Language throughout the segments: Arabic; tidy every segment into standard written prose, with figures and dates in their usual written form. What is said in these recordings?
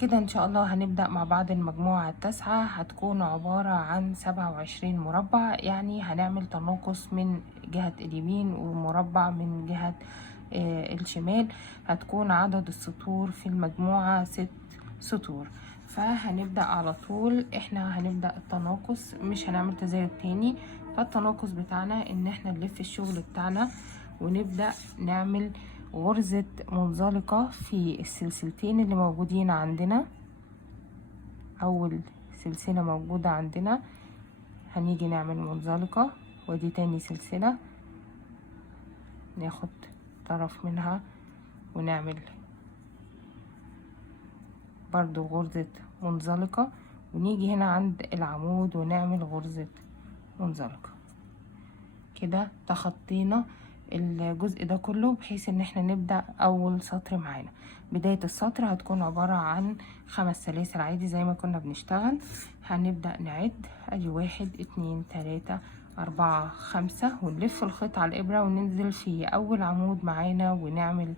كده ان شاء الله هنبدأ مع بعض. المجموعة التاسعة هتكون عبارة عن 27 مربع، يعني هنعمل تناقص من جهة اليمين ومربع من جهة الشمال. هتكون عدد السطور في المجموعة 6 سطور. فهنبدأ على طول، احنا هنبدأ التناقص، مش هنعمل تزايد تاني. فالتناقص بتاعنا ان احنا نلف الشغل بتاعنا ونبدأ نعمل غرزة منزلقة في السلسلتين اللي موجودين عندنا. أول سلسلة موجودة عندنا هنيجي نعمل منزلقة، ودي تاني سلسلة ناخد طرف منها ونعمل برضو غرزة منزلقة، ونيجي هنا عند العمود ونعمل غرزة منزلقة. كده تخطينا الجزء ده كله، بحيث ان احنا نبدأ اول سطر معانا. بداية السطر هتكون عبارة عن 5 سلاسل عادي زي ما كنا بنشتغل. هنبدأ نعد، ادي 1 2 3 4 5، ونلف الخيط على الابرة وننزل في اول عمود معانا ونعمل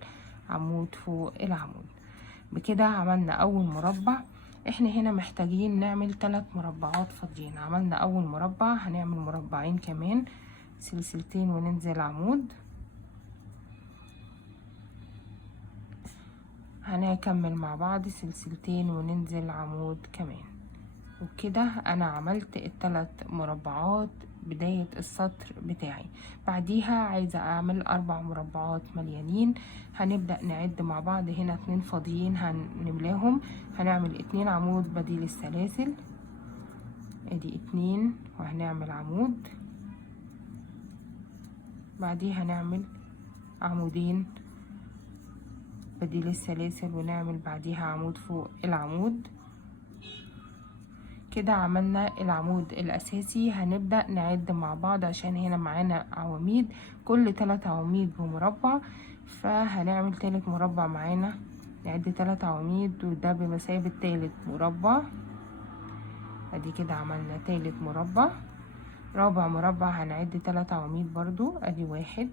عمود فوق العمود. بكده عملنا اول مربع. احنا هنا محتاجين نعمل 3 مربعات فاضيين. عملنا اول مربع، هنعمل مربعين كمان، سلسلتين وننزل عمود. هنكمل مع بعض سلسلتين وننزل عمود كمان. وبكده انا عملت ال3 مربعات بداية السطر بتاعي. بعديها عايزة اعمل 4 مربعات مليانين. هنبدأ نعد مع بعض. هنا 2 فاضيين هنملاهم، هنعمل 2 عمود بديل السلاسل، ادي 2، وهنعمل عمود. بعديها هنعمل عمودين بديل السلاسل ونعمل بعديها عمود فوق العمود. كده عملنا العمود الاساسي. هنبدأ نعد مع بعض عشان هنا معانا عواميد، كل 3 عواميد بمربع، فهنعمل تالت مربع معانا. نعد 3 عواميد وده بمثابة تالت مربع. ادي كده عملنا تالت مربع. رابع مربع هنعد 3 عواميد برضو، ادي 1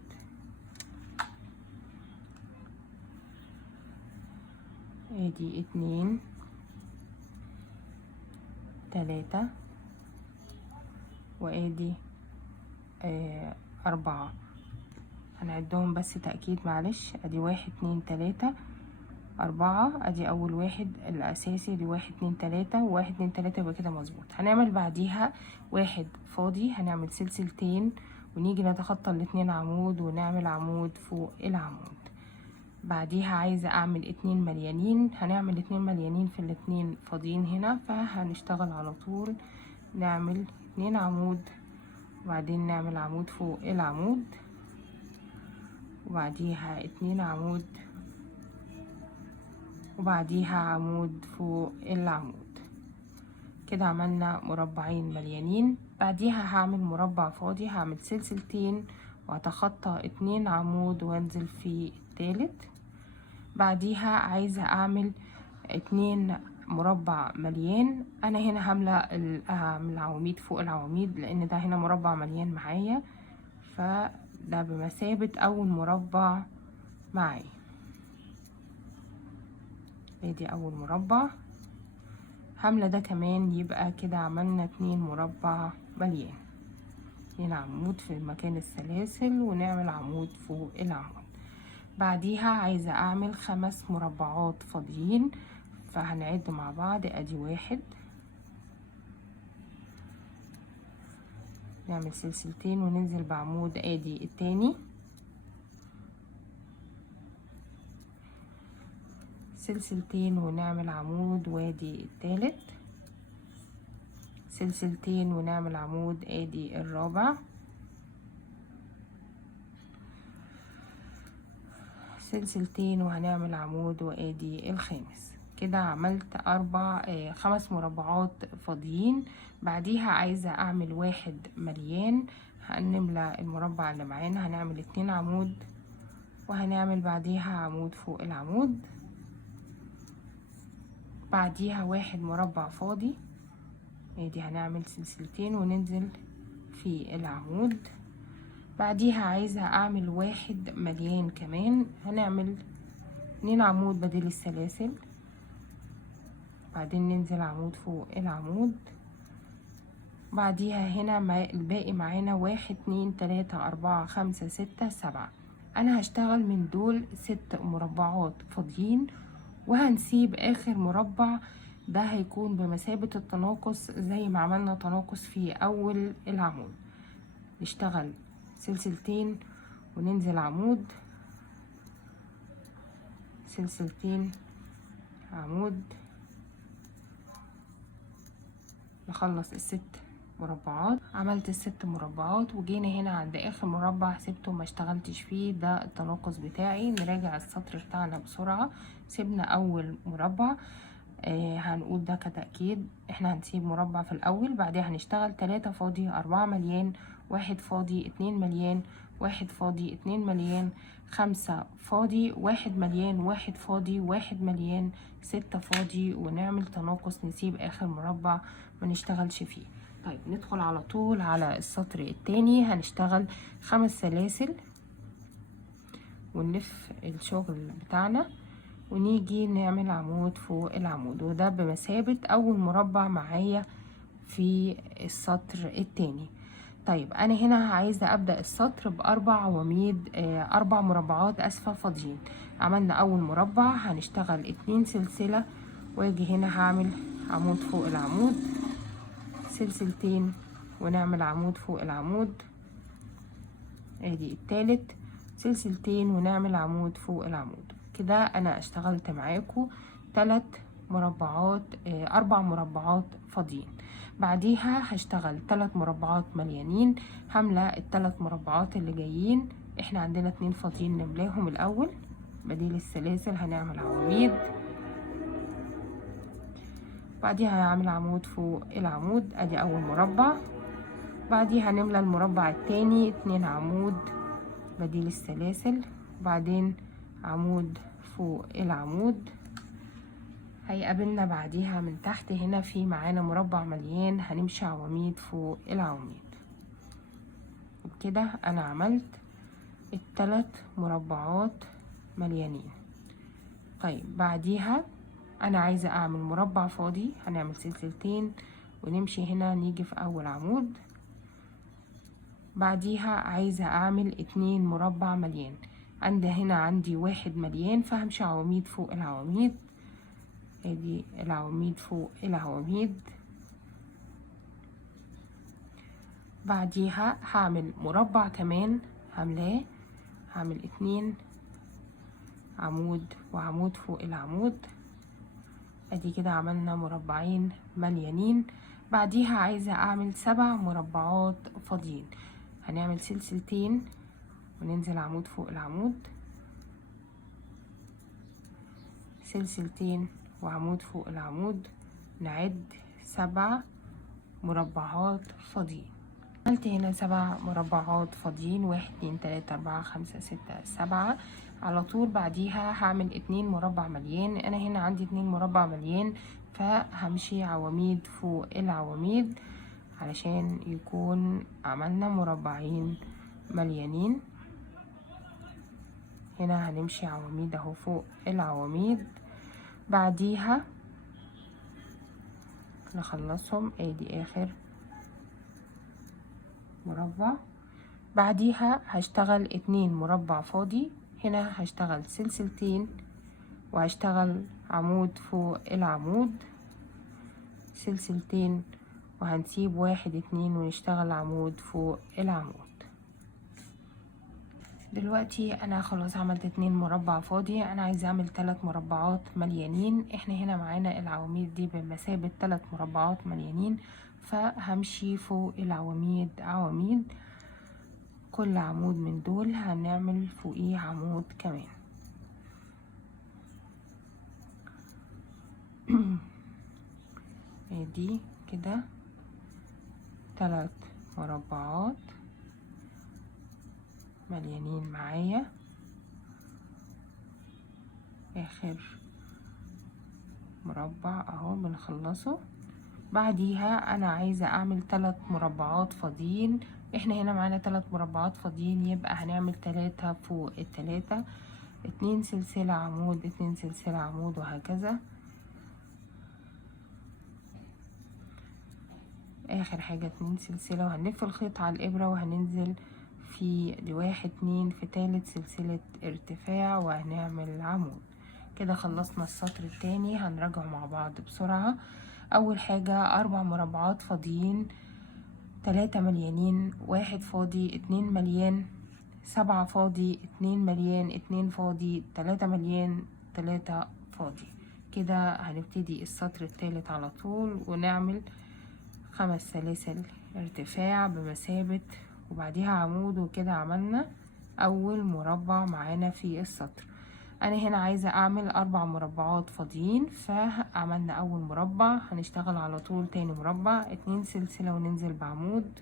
ادي 2 3 وادي 4. هنعدهم بس تأكيد، معلش. ادي 1 2 3 4، ادي اول واحد الاساسي، دي 1 2 3 و1 2 3، يبقى كده مظبوط. هنعمل بعديها واحد فاضي، هنعمل سلسلتين ونيجي نتخطى الاتنين عمود ونعمل عمود فوق العمود. بعديها عايزة اعمل 2 مليانين، هنعمل 2 مليانين في الاتنين فاضيين هنا، فهنشتغل على طول. نعمل 2 عمود وبعدين نعمل عمود فوق العمود، وبعديها 2 عمود وبعديها عمود فوق العمود. كده عملنا مربعين مليانين. بعديها هعمل مربع فاضي، هعمل سلسلتين وهتخطى 2 عمود وانزل في التالت. بعديها عايزة اعمل 2 مربع مليان. انا هنا هعمل عواميد فوق العواميد لان ده هنا مربع مليان معايا، فده بمثابة اول مربع معايا. ادي اول مربع، هملة ده كمان، يبقى كده عملنا 2 مربع مليان. 2 عمود في مكان السلاسل ونعمل عمود فوق العمود. بعديها عايزة اعمل 5 مربعات فاضيين، فهنعد مع بعض. ادي 1، نعمل سلسلتين وننزل بعمود، ادي التاني، سلسلتين ونعمل عمود، وادي التالت، سلسلتين ونعمل عمود، ادي الرابع، سلسلتين وهنعمل عمود، وادي الخامس. كده عملت 5 مربعات فاضيين. بعديها عايزة اعمل 1 مليان، هنملى المربع اللي معانا، هنعمل 2 عمود وهنعمل بعديها عمود فوق العمود. بعديها 1 مربع فاضي، ادي هنعمل سلسلتين وننزل في العمود. بعديها عايزة اعمل 1 مليان كمان، هنعمل 2 عمود بديل السلاسل بعدين ننزل عمود فوق العمود. بعديها هنا الباقي معانا 1 2 3 4 5 6 7. انا هشتغل من دول 6 مربعات فاضيين، وهنسيب اخر مربع ده هيكون بمثابة التناقص زي ما عملنا تناقص في اول العمود. نشتغل سلسلتين وننزل عمود، سلسلتين، عمود، نخلص ال6 مربعات. عملت ال6 مربعات وجينا هنا عند اخر مربع سبته ما اشتغلتش فيه، ده التناقص بتاعي. نراجع السطر بتاعنا بسرعة. سيبنا اول مربع، هنقول ده كتأكيد. احنا هنسيب مربع في الاول، بعدها هنشتغل 3 فاضي 4 مليان، 1 فاضي 2 مليان، 1 فاضي 2 مليان، 5 فاضي 1 مليان، 1 فاضي 1 مليان، 6 فاضي، ونعمل تناقص نسيب اخر مربع ما نشتغلش فيه. طيب ندخل على طول على السطر التاني. هنشتغل 5 سلاسل ونلف الشغل بتاعنا ونيجي نعمل عمود فوق العمود، وده بمثابة اول مربع معايا في السطر التاني. طيب انا هنا عايزة ابدأ السطر باربع عواميد، 4 مربعات اسفة فاضيين. عملنا اول مربع، هنشتغل 2 سلسلة واجي هنا هعمل عمود فوق العمود، سلسلتين ونعمل عمود فوق العمود. ادي التالت، سلسلتين ونعمل عمود فوق العمود. كده انا اشتغلت معاكم 3 مربعات، 4 مربعات فاضيين. بعديها هشتغل 3 مربعات مليانين، هملى ال3 مربعات اللي جايين. احنا عندنا 2 فاضيين نملاهم الاول، بديل السلاسل هنعمل عواميد، بعديها هنعمل عمود فوق العمود. ادي اول مربع. بعديها هنملى المربع التاني 2 عمود بديل السلاسل، وبعدين عمود فوق العمود. هيقابلنا بعديها من تحت هنا في معانا مربع مليان، هنمشي عواميد فوق العواميد. وبكده انا عملت ال3 مربعات مليانين. طيب بعديها انا عايزة اعمل مربع فاضي، هنعمل سلسلتين ونمشي هنا نيجي في اول عمود. بعديها عايزة اعمل 2 مربع مليان، هنا عندي 1 مليان، فهمشي عواميد فوق العواميد. ادي العواميد فوق العواميد. بعديها هعمل مربع كمان هملاه، هعمل 2 عمود وعمود فوق العمود. ادي كده عملنا مربعين مليانين. بعديها عايزة اعمل 7 مربعات فاضيين، هنعمل سلسلتين وننزل عمود فوق العمود، سلسلتين وعمود فوق العمود. نعد 7 مربعات فاضيين. عملت هنا 7 مربعات فاضيين، 1 2 3 4 5 6 7 على طول. بعديها هعمل 2 مربع مليان، انا هنا عندي 2 مربع مليان، فهمشي عواميد فوق العواميد علشان يكون عملنا مربعين مليانين. هنا هنمشي عواميد اهو فوق العواميد. بعديها نخلصهم، ادي اخر مربع. بعديها هشتغل 2 مربع فاضي، هنا هشتغل سلسلتين وهشتغل عمود فوق العمود، سلسلتين وهنسيب 1 2 ونشتغل عمود فوق العمود. دلوقتي انا خلاص عملت 2 مربع فاضي، انا عايزه اعمل 3 مربعات مليانين. احنا هنا معانا العواميد دي بمثابه 3 مربعات مليانين، فهمشي فوق العواميد عواميد، كل عمود من دول هنعمل فوقيه عمود كمان. ادي كده 3 مربعات مليانين معايا. اخر مربع اهو بنخلصه. بعديها انا عايزة اعمل 3 مربعات فاضيين، احنا هنا معانا 3 مربعات فاضيين، يبقى هنعمل 3 فوق ال3، 2 سلسلة عمود 2 سلسلة عمود وهكذا. اخر حاجة 2 سلسلة، وهنلف الخيط على الابرة وهننزل في دي 1 2 في تالت سلسلة ارتفاع وهنعمل عمود. كده خلصنا السطر التاني. هنراجعه مع بعض بسرعة. اول حاجة 4 مربعات فاضيين، 3 مليانين، 1 فاضي، 2 مليان، 7 فاضي، 2 مليان، 2 فاضي، 3 مليان، 3 فاضي. كده هنبتدي السطر التالت على طول ونعمل 5 سلاسل ارتفاع بمثابة وبعديها عمود. وكده عملنا اول مربع معانا في السطر. انا هنا عايزة اعمل 4 مربعات فاضيين، فعملنا اول مربع. هنشتغل على طول تاني مربع، 2 سلسلة وننزل بعمود،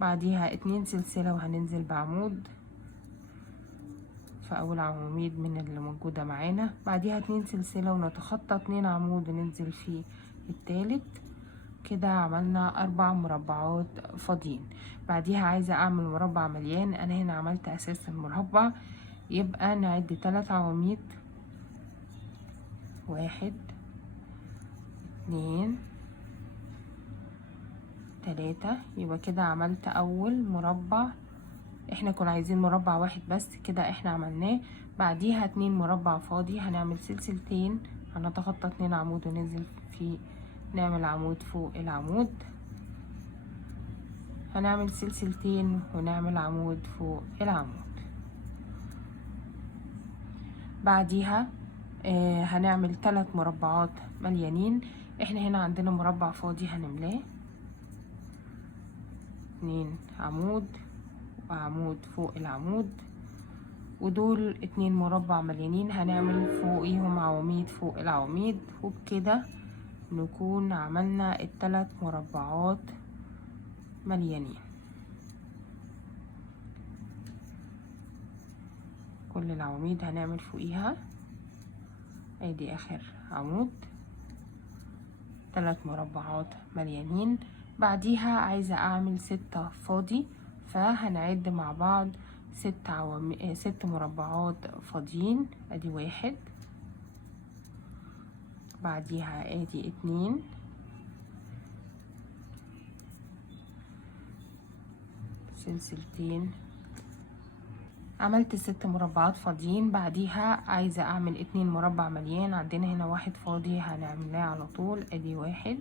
بعديها 2 سلسلة وهننزل بعمود في اول عواميد من اللي موجودة معانا، بعديها 2 سلسلة ونتخطى 2 عمود وننزل في التالت. كده عملنا 4 مربعات فاضيين. بعديها عايزة اعمل مربع مليان. انا هنا عملت اساس المربع، يبقى نعد 3 عواميد، 1 2 3. يبقى كده عملت اول مربع. احنا كنا عايزين مربع واحد بس، كده احنا عملناه. بعديها 2 مربع فاضي، هنعمل سلسلتين، هنتخطى 2 عمود وننزل في نعمل عمود فوق العمود، هنعمل سلسلتين ونعمل عمود فوق العمود. بعديها هنعمل 3 مربعات مليانين. احنا هنا عندنا مربع فاضي هنملاه، 2 عمود وعمود فوق العمود، ودول 2 مربع مليانين هنعمل فوقيهم عواميد فوق العواميد. وبكده نكون عملنا ال3 مربعات مليانين. كل العواميد هنعمل فوقيها، ادي اخر عمود، 3 مربعات مليانين. بعديها عايزة اعمل 6 فاضي، فهنعد مع بعض 6 مربعات فاضيين. ادي 1، بعديها ادي 2، سلسلتين، عملت 6 مربعات فاضيين. بعديها عايزة اعمل 2 مربع مليان. عندنا هنا 1 فاضي هنعملاه على طول، ادي 1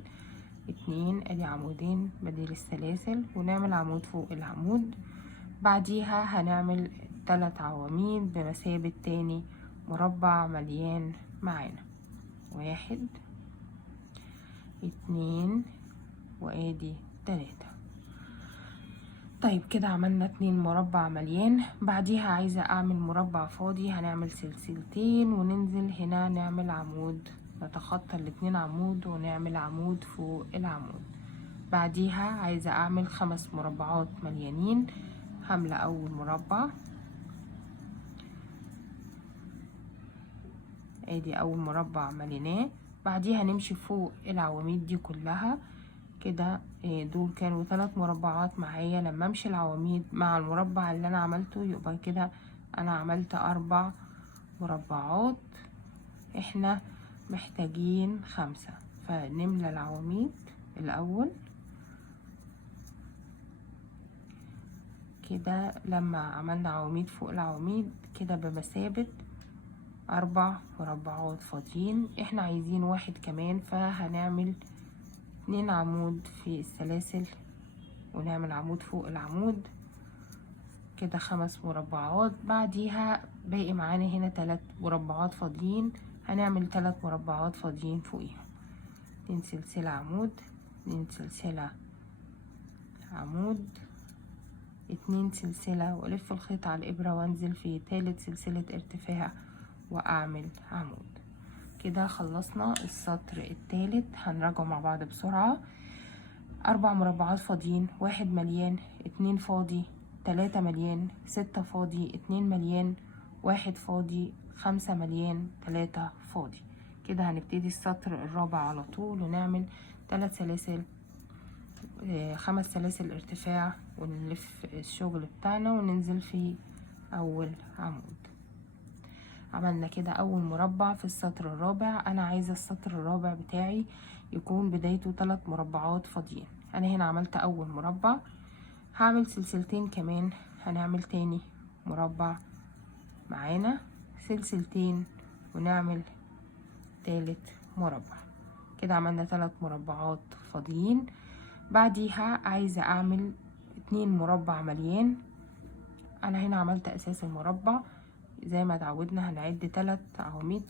2، ادي عمودين بديل السلاسل ونعمل عمود فوق العمود. بعديها هنعمل 3 عواميد بمثابة تاني مربع مليان معانا، 1 2 وادي 3. طيب كده عملنا 2 مربع مليان. بعديها عايزة اعمل مربع فاضي، هنعمل سلسلتين وننزل هنا نعمل عمود، نتخطى ال2 عمود ونعمل عمود فوق العمود. بعديها عايزة اعمل 5 مربعات مليانين. هملى اول مربع، ادي اول مربع مليناه. بعديها نمشي فوق العواميد دي كلها. كده دول كانوا 3 مربعات معايا. لما امشي العواميد مع المربع اللي انا عملته يبقى كده انا عملت 4 مربعات. احنا محتاجين 5، فنملى العواميد الاول كده. لما عملنا عواميد فوق العواميد كده بمثابة 4 مربعات فاضيين. احنا عايزين 1 كمان، فهنعمل 2 عمود في السلاسل ونعمل عمود فوق العمود، كده 5 مربعات. بعديها باقي معانا هنا 3 مربعات فاضيين، هنعمل 3 مربعات فاضيين فوقيهم، 2 سلسلة عمود، 2 سلسلة عمود، 2 سلسلة، والف الخيط على الابرة وانزل في تالت سلسلة ارتفاع واعمل عمود. كده خلصنا السطر التالت. هنراجعه مع بعض بسرعة. 4 مربعات فاضيين، 1 مليان، 2 فاضي، 3 مليان، 6 فاضي، 2 مليان، 1 فاضي، 5 مليان، 3 فاضي. كده هنبتدي السطر الرابع على طول ونعمل 3 سلاسل 5 سلاسل ارتفاع ونلف الشغل بتاعنا وننزل في اول عمود. عملنا كده اول مربع في السطر الرابع. انا عايزة السطر الرابع بتاعي يكون بدايته 3 مربعات فاضيين. انا هنا عملت اول مربع، هعمل سلسلتين كمان، هنعمل تاني مربع معانا سلسلتين ونعمل تالت مربع. كده عملنا 3 مربعات فاضيين. بعديها عايزة اعمل 2 مربع مليان. انا هنا عملت اساس المربع زي ما اتعودنا، هنعد 3 عواميد،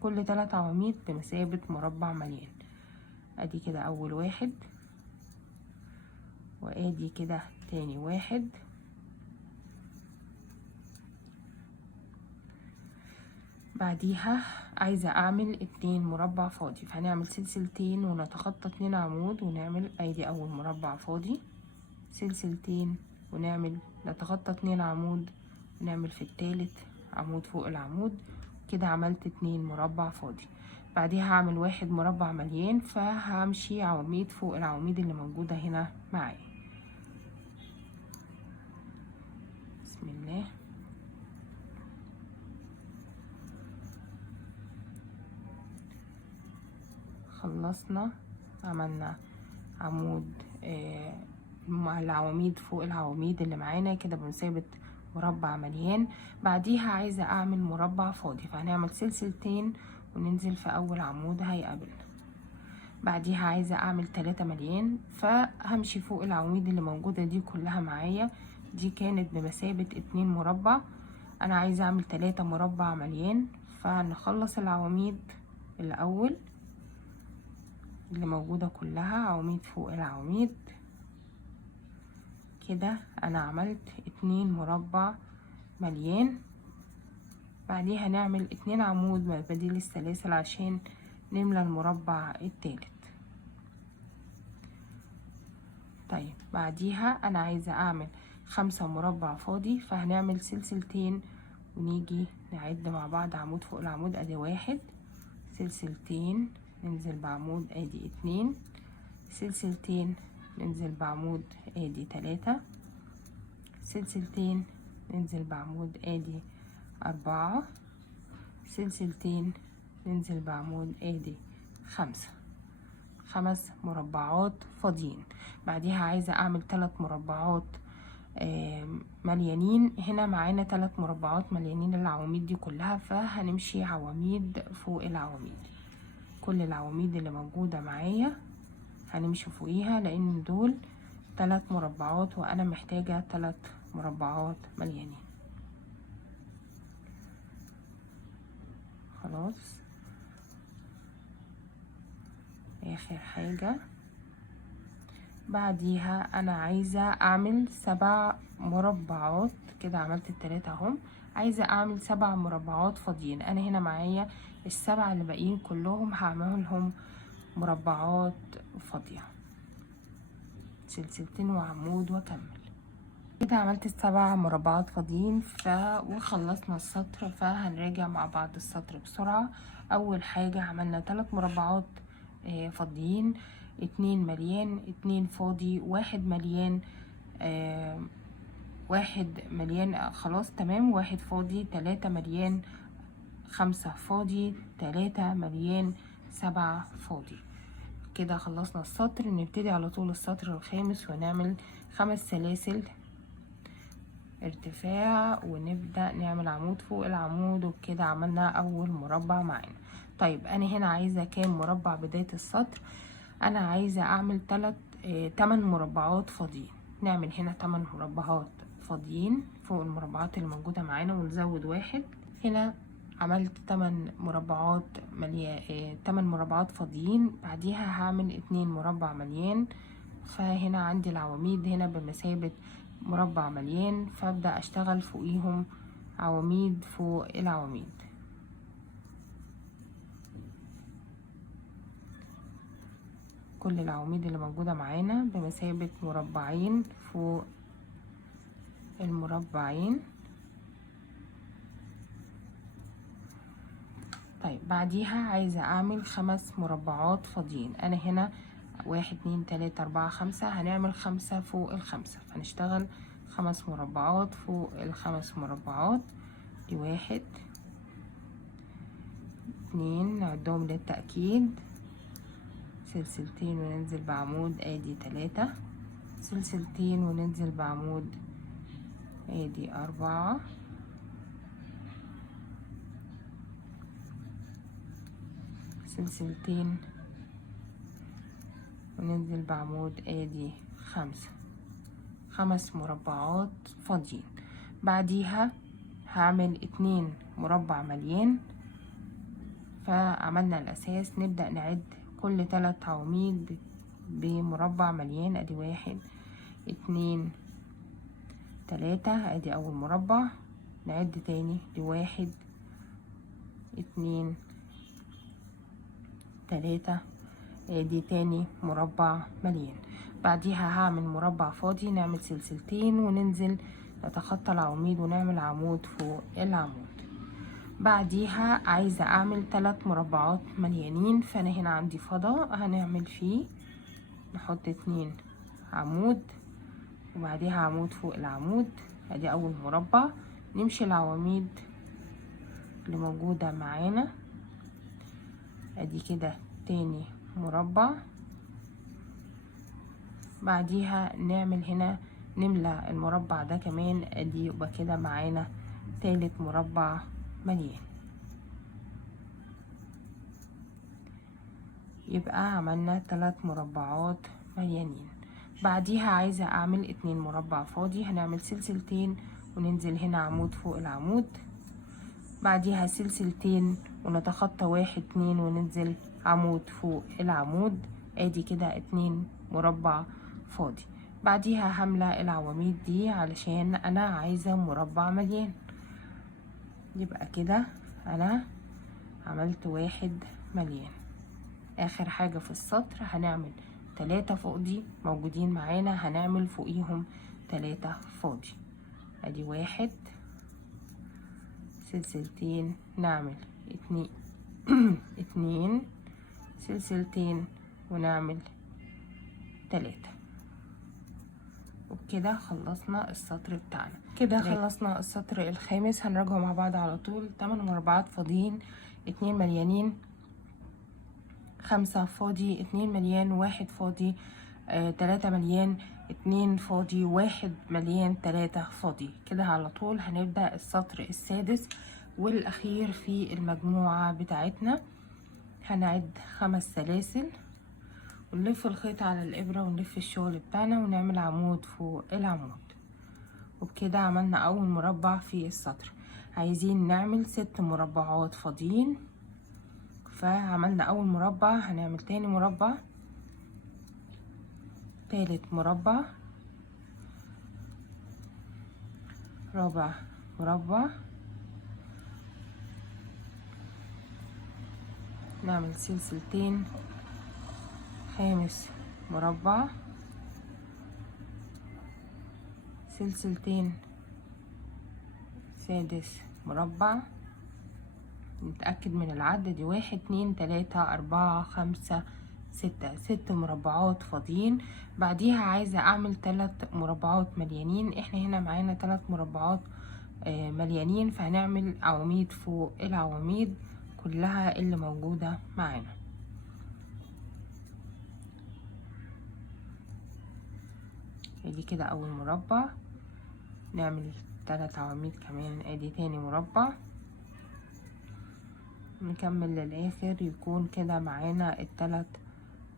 كل 3 عواميد بمثابة مربع مليان. ادي كده اول واحد، وادي كده تاني واحد، بعديها عايزة اعمل 2 مربع فاضي، فهنعمل سلسلتين ونتخطى 2 عمود ونعمل ادي اول مربع فاضي، سلسلتين ونعمل نتخطى 2 عمود ونعمل في التالت عمود فوق العمود. كده عملت 2 مربع فاضي. بعديها هعمل 1 مربع مليان، فهمشي عواميد فوق العواميد اللي موجودة هنا معايا. بسم الله. خلصنا، عملنا عمود مع العواميد فوق العواميد اللي معانا كده بمثابة مربع مليان. بعديها عايزة اعمل مربع فاضي، فهنعمل سلسلتين وننزل في اول عمود هيقابلنا. بعديها عايزة اعمل 3 مليان، فهمشي فوق العواميد اللي موجودة دي كلها معايا، دي كانت بمثابة 2 مربع. انا عايزة اعمل 3 مربع مليان، فنخلص العواميد الاول اللي موجودة كلها عواميد فوق العواميد. كده انا عملت 2 مربع مليان. بعديها نعمل 2 عمود بديل السلاسل عشان نملى المربع التالت. طيب بعديها انا عايزة اعمل 5 مربع فاضي، فهنعمل سلسلتين ونيجي نعد مع بعض عمود فوق العمود. ادي 1 سلسلتين ننزل بعمود، ادي 2 سلسلتين ننزل بعمود، ادي 3 سلسلتين ننزل بعمود، ادي 4 سلسلتين ننزل بعمود، ادي 5 مربعات فاضيين. بعديها عايزة اعمل 3 مربعات مليانين. هنا معانا 3 مربعات مليانين العواميد دي كلها، فهنمشي عواميد فوق العواميد. كل العواميد اللي موجودة معايا هنمشي فوقيها، لان دول 3 مربعات وانا محتاجة 3 مربعات مليانين. خلاص، اخر حاجة بعديها انا عايزة اعمل 7 مربعات. كده عملت ال3 اهم، عايزة اعمل 7 مربعات فاضيين. انا هنا معايا ال7 اللي باقيين كلهم هعملهم مربعات فاضية، سلسلتين وعمود واكمل. كده عملت ال7 مربعات فاضيين وخلصنا السطر. فهنراجع مع بعض السطر بسرعة. اول حاجة عملنا 3 مربعات فاضيين، 2 مليان، 2 فاضي، 1 مليان، 1 مليان خلاص تمام، 1 فاضي، 3 مليان، 5 فاضي، 3 مليان، 7 فاضي. كده خلصنا السطر. نبتدي على طول السطر الخامس ونعمل 5 سلاسل ارتفاع ونبدأ نعمل عمود فوق العمود، وبكده عملنا اول مربع معانا. طيب انا هنا عايزة كام مربع بداية السطر؟ انا عايزة اعمل 8 مربعات فاضيين. نعمل هنا 8 مربعات فاضيين فوق المربعات اللي موجودة معانا ونزود 1. هنا عملت 8 مربعات 8 مربعات فاضيين. بعديها هعمل 2 مربع مليان، فهنا عندي العواميد هنا بمثابة مربع مليان، فابدأ اشتغل فوقيهم عواميد فوق العواميد. كل العواميد اللي موجودة معانا بمثابة مربعين فوق المربعين. طيب بعديها عايزة اعمل 5 مربعات فاضيين. انا هنا 1 2 3 4 5، هنعمل 5 فوق ال5، فنشتغل 5 مربعات فوق ال5 مربعات. دي 1 2 نعدهم للتأكيد، سلسلتين وننزل بعمود، ادي 3 سلسلتين وننزل بعمود، ادي 4 سلسلتين وننزل بعمود، ادي 5 مربعات فاضيين. بعديها هعمل 2 مربع مليان. فعملنا الاساس، نبدأ نعد كل 3 عواميد بمربع مليان، ادي 1 2 3، ادي اول مربع. نعد تاني، دي 1 2 3، ادي تاني مربع مليان. بعديها هعمل مربع فاضي، نعمل سلسلتين وننزل نتخطى العواميد ونعمل عمود فوق العمود. بعديها عايزة اعمل 3 مربعات مليانين، فانا هنا عندي فضاء هنعمل فيه، نحط 2 عمود وبعديها عمود فوق العمود، ادي اول مربع. نمشي العواميد اللي موجودة معانا، ادي كده تاني مربع. بعديها نعمل هنا نملى المربع ده كمان، ادي يبقى كده معانا تالت مربع مليان. يبقى عملنا 3 مربعات مليانين. بعديها عايزة اعمل 2 مربع فاضي، هنعمل سلسلتين وننزل هنا عمود فوق العمود. بعديها سلسلتين ونتخطى 1 2 وننزل عمود فوق العمود، ادي كده 2 مربع فاضي. بعديها هملى العواميد دي علشان انا عايزة مربع مليان. يبقى كده انا عملت 1 مليان. اخر حاجة في السطر هنعمل 3 فوق دي موجودين معانا، هنعمل فوقيهم 3 فاضي، ادي 1 سلسلتين، نعمل 2 سلسلتين ونعمل 3. وبكده خلصنا السطر بتاعنا. كده خلصنا السطر الخامس. هنراجعه مع بعض على طول. 8 مربعات فاضيين، 2 مليانين، 5 فاضي، 2 مليان، 1 فاضي، 3 مليان، 2 فاضي، 1 مليان، 3 فاضي. كده على طول هنبدأ السطر السادس والأخير في المجموعة بتاعتنا. هنعد 5 سلاسل ونلف الخيط على الإبرة ونلف الشغل بتاعنا ونعمل عمود فوق العمود. وبكده عملنا أول مربع في السطر. عايزين نعمل 6 مربعات فاضيين، فعملنا أول مربع، هنعمل تاني مربع، تالت مربع، رابع مربع، نعمل سلسلتين، خامس مربع، سلسلتين، سادس مربع. نتأكد من العد، دي 1 2 3 4 5 6، 6 مربعات فاضيين. بعديها عايزة اعمل 3 مربعات مليانين. احنا هنا معانا 3 مربعات مليانين، فهنعمل عواميد فوق العواميد كلها اللي موجودة معانا. ادي كده اول مربع، نعمل 3 عواميد كمان، ادي تاني مربع، نكمل للاخر يكون كده معانا ال3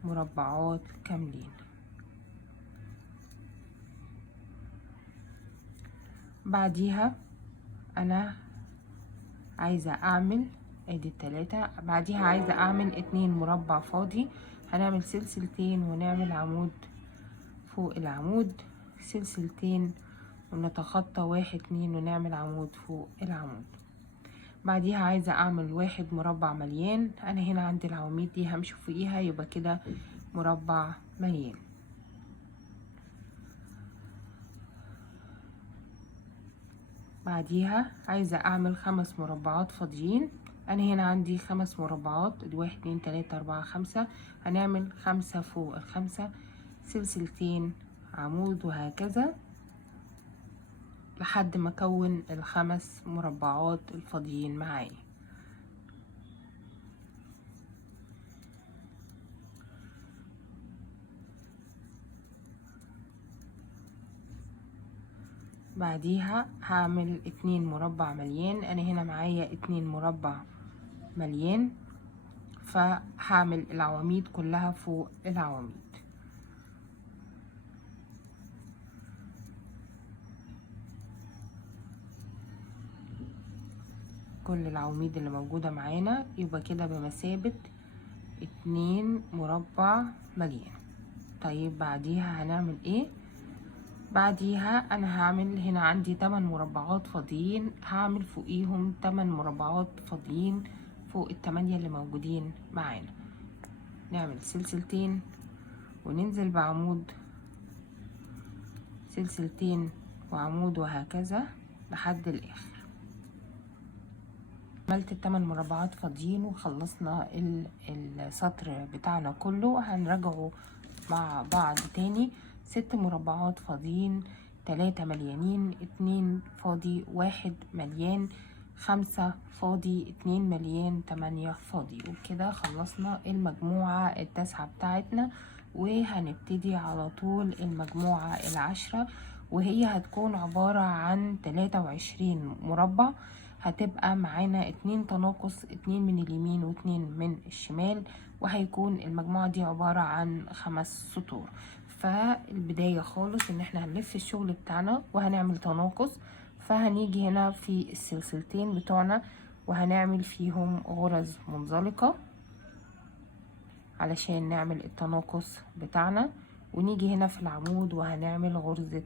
مربعات كاملين. بعديها انا عايزة اعمل ادي ال3، بعديها عايزة اعمل 2 مربع فاضي، هنعمل سلسلتين ونعمل عمود فوق العمود، سلسلتين ونتخطى 1 2 ونعمل عمود فوق العمود. بعديها عايزة اعمل 1 مربع مليان. انا هنا عندي العواميد دي همشي فوقيها، يبقى كده مربع مليان. بعديها عايزة اعمل 5 مربعات فاضيين. انا هنا عندي 5 مربعات، 1 2 3 4 5، هنعمل 5 فوق ال5، سلسلتين، عمود، وهكذا لحد ما اكون ال5 مربعات الفاضيين معايا. بعديها هعمل 2 مربع مليان. انا هنا معايا 2 مربع مليان، فهعمل العواميد كلها فوق العواميد. كل العواميد اللي موجودة معانا يبقى كده بمثابة 2 مربع مليان. طيب بعديها هنعمل ايه؟ بعديها انا هعمل هنا عندي 8 مربعات فاضيين، هعمل فوقيهم 8 مربعات فاضيين فوق ال8 اللي موجودين معانا. نعمل سلسلتين وننزل بعمود، سلسلتين وعمود، وهكذا لحد الاخر. عملت ال8 مربعات فاضيين وخلصنا السطر بتاعنا كله. هنراجعه مع بعض تاني. 6 مربعات فاضيين، 3 مليانين، 2 فاضي، 1 مليان، 5 فاضي، 2 مليان، 8 فاضي. وبكده خلصنا المجموعة التاسعة بتاعتنا. وهنبتدي على طول المجموعة العاشرة، وهي هتكون عبارة عن 23 مربع. هتبقى معانا 2 تناقص، 2 من اليمين و2 من الشمال، وهيكون المجموعة دي عبارة عن 5 سطور. فالبداية خالص ان احنا هنلف الشغل بتاعنا وهنعمل تناقص. فهنيجي هنا في السلسلتين بتوعنا وهنعمل فيهم غرز منزلقة علشان نعمل التناقص بتاعنا. ونيجي هنا في العمود وهنعمل غرزة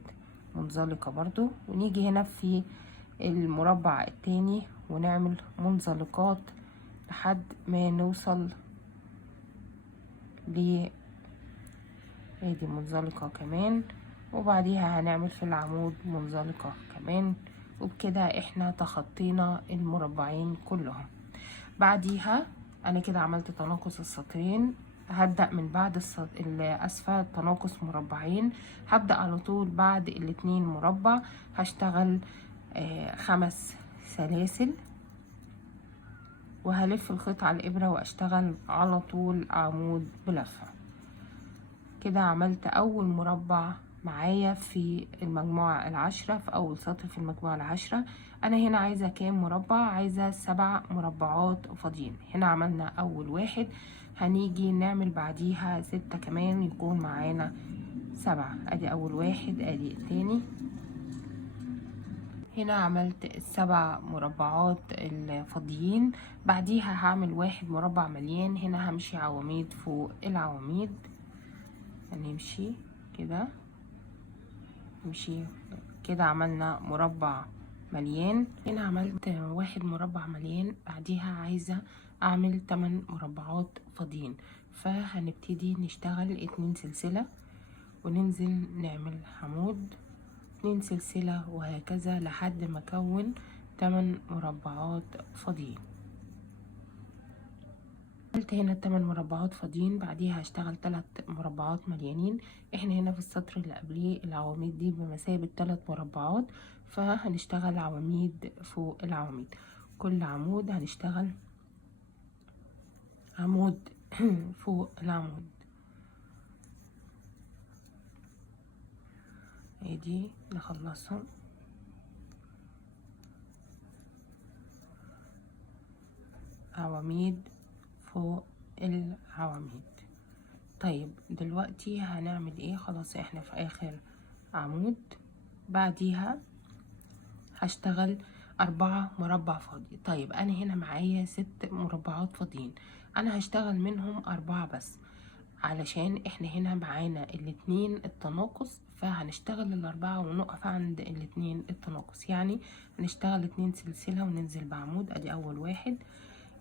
منزلقة برضو. ونيجي هنا في المربع التاني ونعمل منزلقات لحد ما نوصل ل ادي منزلقة كمان، وبعديها هنعمل في العمود منزلقة كمان. وبكده احنا تخطينا المربعين كلهم. بعديها انا كده عملت تناقص السطرين. هبدأ من بعد اسفل تناقص مربعين، هبدأ على طول بعد الاتنين مربع هشتغل 5 سلاسل، وهلف الخيط على الإبرة واشتغل على طول عمود بلفة. كده عملت اول مربع معايا في المجموعة العاشرة، في اول سطر في المجموعة العاشرة. انا هنا عايزة كام مربع؟ عايزة 7 مربعات فاضيين. هنا عملنا اول واحد، هنيجي نعمل بعديها 6 كمان يكون معانا 7. ادي اول واحد، ادي التاني. هنا عملت ال7 مربعات الفاضيين. بعديها هعمل 1 مربع مليان. هنا همشي عواميد فوق العواميد، هنمشي كده، نمشي كده. عملنا مربع مليان. هنا عملت 1 مربع مليان. بعديها عايزة اعمل 8 مربعات فاضيين. فهنبتدي نشتغل 2 سلسلة وننزل نعمل عمود، 2 سلسلة، وهكذا لحد ما اكون 8 مربعات فاضيين. عملت هنا 8 مربعات فاضيين. بعديها هشتغل 3 مربعات مليانين. احنا هنا في السطر اللي قبليه العواميد دي بمثابة 3 مربعات، فهنشتغل عواميد فوق العواميد. كل عمود هنشتغل عمود فوق العمود. ادي نخلصهم. عواميد فوق العواميد. طيب دلوقتي هنعمل ايه؟ خلاص احنا في اخر عمود. بعديها هشتغل 4 مربع فاضي. طيب انا هنا معايا 6 مربعات فاضيين، انا هشتغل منهم 4 بس، علشان احنا هنا معانا الاتنين التناقص، فهنشتغل ال4 ونقف عند الاتنين التناقص. يعني هنشتغل 2 سلسلة وننزل بعمود، ادي اول واحد،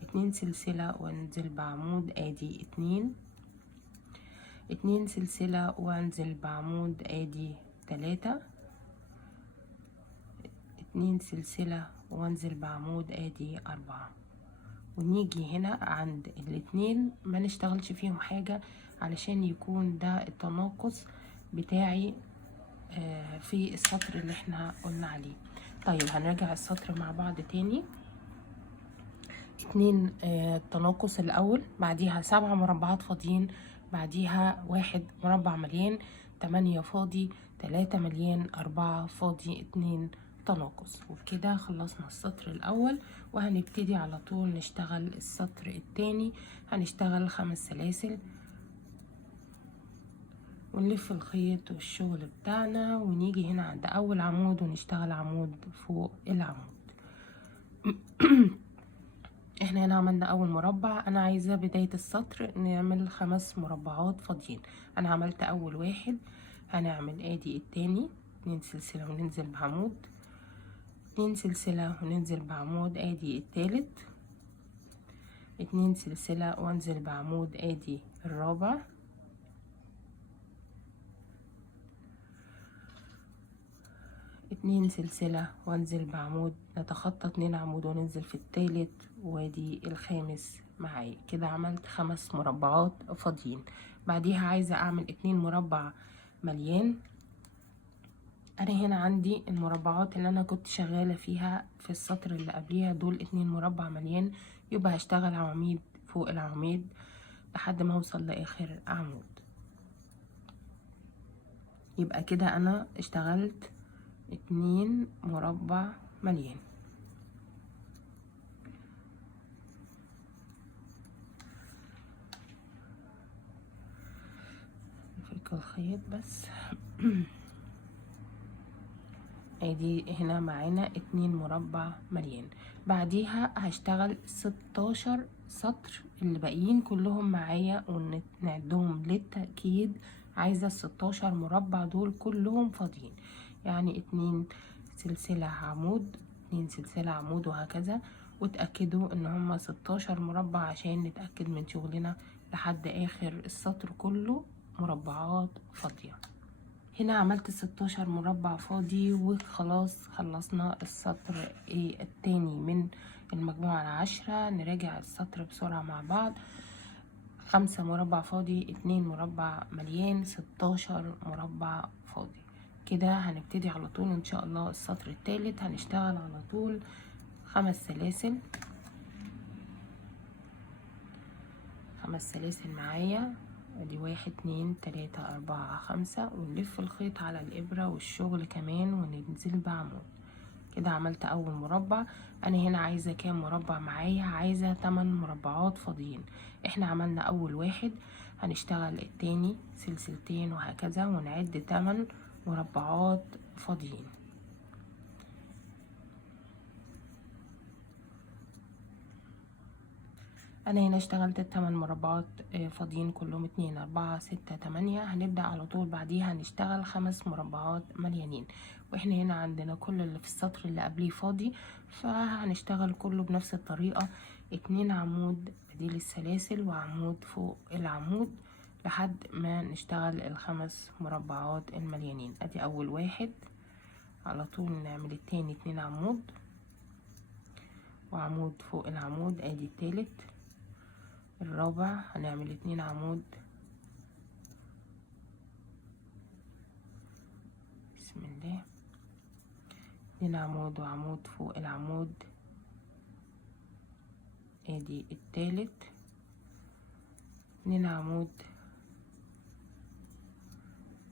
2 سلسلة وانزل بعمود، ادي 2، 2 سلسلة وانزل بعمود، ادي 3، 2 سلسلة وانزل بعمود، ادي 4. ونيجي هنا عند الاتنين ما نشتغلش فيهم حاجة علشان يكون ده التناقص بتاعي في السطر اللي احنا قلنا عليه. طيب هنراجع السطر مع بعض تاني. 2 التناقص الاول، بعديها 7 مربعات فاضيين، بعديها 1 مربع مليان، 8 فاضي، 3 مليان، 4 فاضي، 2 تناقص. وبكده خلصنا السطر الأول، وهنبتدي على طول نشتغل السطر التاني. هنشتغل 5 سلاسل ونلف الخيط والشغل بتاعنا، ونيجي هنا عند أول عمود ونشتغل عمود فوق العمود. احنا هنا عملنا اول مربع. انا عايزة بداية السطر نعمل 5 مربعات فاضيين. انا عملت اول واحد، هنعمل ادي التاني 2 سلسلة وننزل بعمود، 2 سلسلة وننزل بعمود، ادي التالت، 2 سلسلة وانزل بعمود، ادي الرابع، 2 سلسلة وانزل بعمود، نتخطى 2 عمود وننزل في التالت، وادي الخامس معايا. كده عملت 5 مربعات فاضيين. بعديها عايزة اعمل 2 مربع مليان. انا هنا عندي المربعات اللي انا كنت شغالة فيها في السطر اللي قبليها دول 2 مربع مليان، يبقى هشتغل عواميد فوق العواميد لحد ما اوصل لاخر عمود. يبقى كده انا اشتغلت 2 مربع مليان. نفك الخيط بس. ادي هنا معانا 2 مربع مليان. بعديها هشتغل 16 سطر اللي باقيين كلهم معايا ونعدهم للتأكيد. عايزة 16 مربع دول كلهم فاضيين، يعني 2 سلسلة عمود، 2 سلسلة عمود، وهكذا. وتأكدوا ان هما 16 مربع عشان نتأكد من شغلنا لحد اخر السطر كله مربعات فاضية. هنا عملت 16 مربع فاضي وخلاص خلصنا السطر التاني من المجموعة العشرة. نراجع السطر بسرعة مع بعض. 5 مربع فاضي، 2 مربع مليان، 16 مربع فاضي. كده هنبتدي على طول ان شاء الله السطر التالت. هنشتغل على طول 5 سلاسل، 5 سلاسل معايا. ادي 1 2 3 4 5، ونلف الخيط على الابرة والشغل كمان وننزل بعمود. كده عملت اول مربع. انا هنا عايزة كام مربع معايا؟ عايزة 8 مربعات فاضيين. احنا عملنا اول واحد، هنشتغل التاني سلسلتين وهكذا، ونعد 8 مربعات فاضيين. انا هنا اشتغلت 8 مربعات فاضيين كلهم، 2 4 6 8. هنبدأ على طول بعديها نشتغل 5 مربعات مليانين. واحنا هنا عندنا كل اللي في السطر اللي قبليه فاضي، فهنشتغل كله بنفس الطريقة. 2 عمود بديل السلاسل وعمود فوق العمود لحد ما نشتغل ال5 مربعات المليانين. ادي اول واحد، على طول نعمل التاني 2 عمود وعمود فوق العمود، ادي التالت. الرابع هنعمل 2 عمود، بسم الله، 2 عمود وعمود فوق العمود، ادي التالت. 2 عمود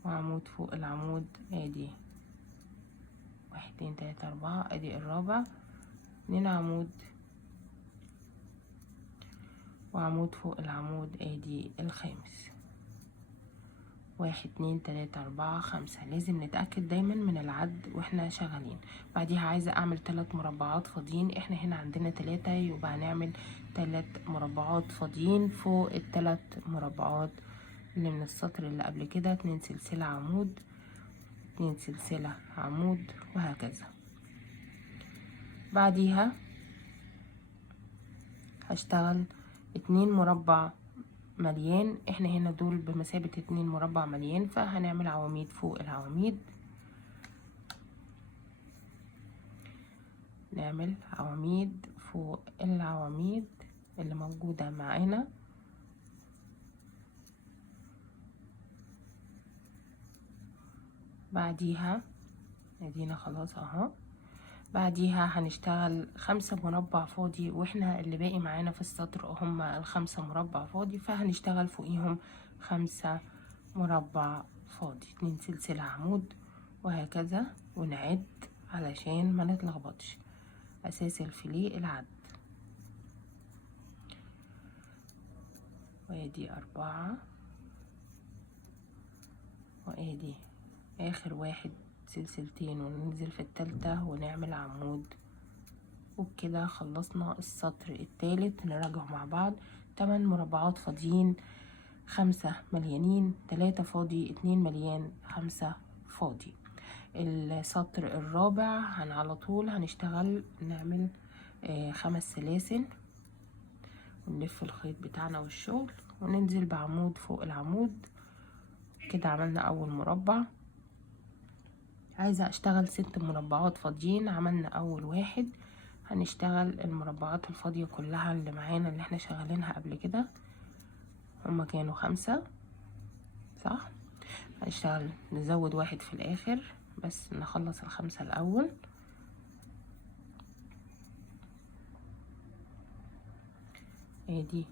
وعمود فوق العمود، ادي 1 2 3 4، ادي الرابع. 2 عمود وعمود فوق العمود، ادي الخامس. 1 2 3 4 5. لازم نتأكد دايما من العد واحنا شغالين. بعديها عايزة اعمل 3 مربعات فاضيين. احنا هنا عندنا 3، يبقى هنعمل 3 مربعات فاضيين فوق ال3 مربعات اللي من السطر اللي قبل كده. 2 سلسلة عمود، 2 سلسلة عمود، وهكذا. بعديها هشتغل 2 مربع مليان. احنا هنا دول بمثابة 2 مربع مليان، فهنعمل عواميد فوق العواميد. نعمل عواميد فوق العواميد اللي موجودة معانا. بعديها ادينا خلاص اهو. بعديها هنشتغل 5 مربع فاضي، واحنا اللي باقي معانا في السطر هما ال5 مربع فاضي، فهنشتغل فوقيهم 5 مربع فاضي، 2 سلسلة عمود، وهكذا، ونعد علشان ما نتلخبطش. اساس الفيليه العد، وادي 4، وادي اخر واحد سلسلتين، وننزل في التالتة ونعمل عمود. وبكده خلصنا السطر التالت. نراجع مع بعض. 8 مربعات فاضيين، 5 مليانين، 3 فاضي، 2 مليان، 5 فاضي. السطر الرابع على طول هنشتغل نعمل 5 سلاسل، ونلف الخيط بتاعنا والشغل، وننزل بعمود فوق العمود. كده عملنا اول مربع. عايزة اشتغل 6 مربعات فاضيين. عملنا اول واحد، هنشتغل المربعات الفاضية كلها اللي معانا اللي احنا شغالينها قبل كده، هما كانوا 5 صح. هنشتغل نزود واحد في الاخر، بس نخلص ال5 الاول. ادي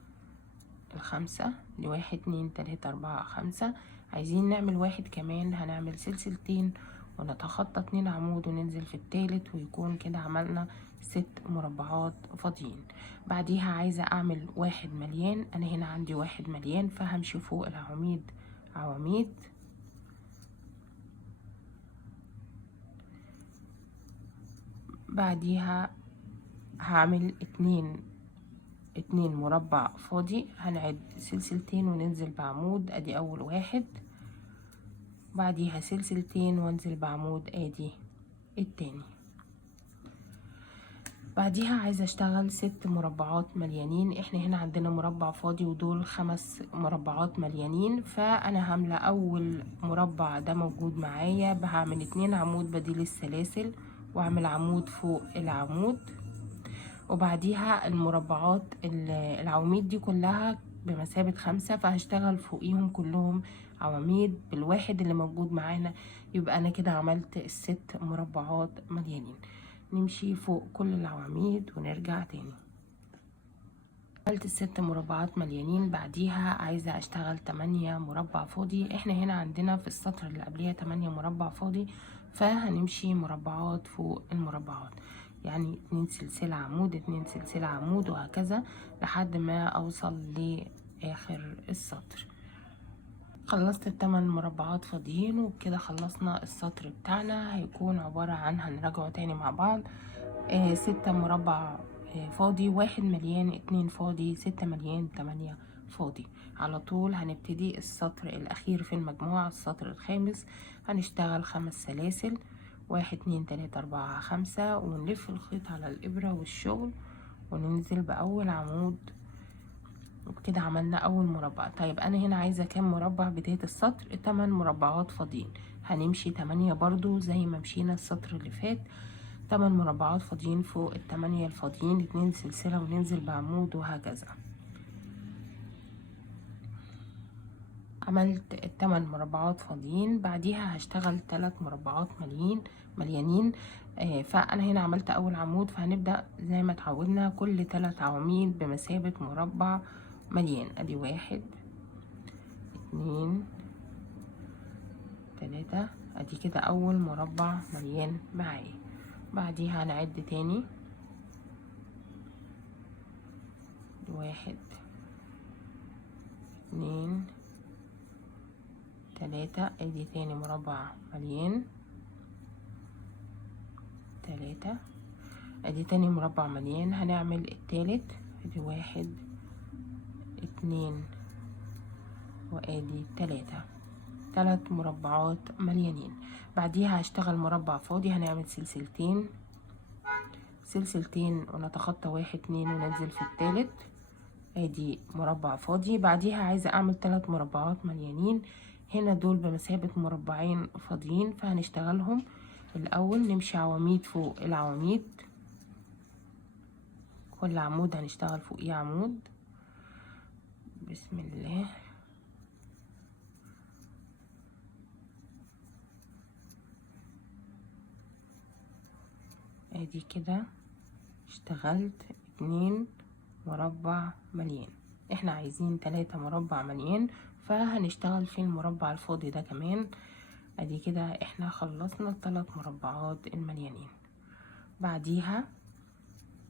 ال5 دي، 1 2 3 4 5. عايزين نعمل واحد كمان، هنعمل سلسلتين ونتخطى 2 عمود وننزل في التالت، ويكون كده عملنا 6 مربعات فاضيين. بعديها عايزة اعمل واحد مليان. انا هنا عندي واحد مليان، فهمشي فوق العواميد عواميد، بعديها هعمل اتنين مربع فاضي، هنعد سلسلتين وننزل بعمود. ادي اول واحد، بعديها سلسلتين وانزل بعمود، ادي التاني. بعديها عايزة اشتغل 6 مربعات مليانين. احنا هنا عندنا مربع فاضي ودول 5 مربعات مليانين، فانا هاملة اول مربع ده موجود معايا، هعمل 2 عمود بديل السلاسل، واعمل عمود فوق العمود. وبعديها المربعات العواميد دي كلها بمثابة 5، فهشتغل فوقيهم كلهم عواميد بالواحد اللي موجود معانا. يبقى انا كده عملت ال6 مربعات مليانين. نمشي فوق كل العواميد ونرجع تاني. عملت ال6 مربعات مليانين. بعديها عايزة اشتغل 8 مربع فاضي. احنا هنا عندنا في السطر اللي قبليها 8 مربع فاضي، فهنمشي مربعات فوق المربعات، يعني 2 سلسلة عمود، 2 سلسلة عمود، وهكذا لحد ما اوصل لاخر السطر. خلصت ال8 مربعات فاضيين، وبكده خلصنا السطر بتاعنا. هيكون عبارة عن، هنراجعه تاني مع بعض، 6 مربع فاضي، 1 مليان، 2 فاضي، 6 مليان، 8 فاضي. على طول هنبتدي السطر الاخير في المجموعة، السطر الخامس. هنشتغل 5 سلاسل، 1 2 3 4 5، ونلف الخيط على الابرة والشغل، وننزل باول عمود. وبكده عملنا اول مربع. طيب انا هنا عايزة كام مربع بداية السطر؟ 8 مربعات فاضيين. هنمشي 8 برضو زي ما مشينا السطر اللي فات، 8 مربعات فاضيين فوق ال8 الفاضيين، 2 سلسلة وننزل بعمود، وهكذا. عملت ال8 مربعات فاضيين. بعديها هشتغل 3 مربعات مليانين. فانا هنا عملت اول عمود، فهنبدأ زي ما اتعودنا كل 3 عواميد بمثابة مربع مليان. ادي 1 2 3، ادي كده اول مربع مليان معايا. بعديها هنعد تاني، 1 2 3، ادي تاني مربع مليان، 3، ادي تاني مربع مليان. هنعمل التالت، ادي 1 2 وادي 3، 3 مربعات مليانين. بعديها هشتغل مربع فاضي، هنعمل سلسلتين ونتخطى 1 2 وننزل في التالت، ادي مربع فاضي. بعديها عايزة اعمل 3 مربعات مليانين. هنا دول بمثابة مربعين فاضيين، فهنشتغلهم الاول. نمشي عواميد فوق العواميد، كل عمود هنشتغل فوقيه عمود. بسم الله. ادي كده اشتغلت 2 مربع مليان. احنا عايزين 3 مربع مليان، فهنشتغل في المربع الفاضي ده كمان. ادي كده احنا خلصنا ال3 مربعات المليانين. بعديها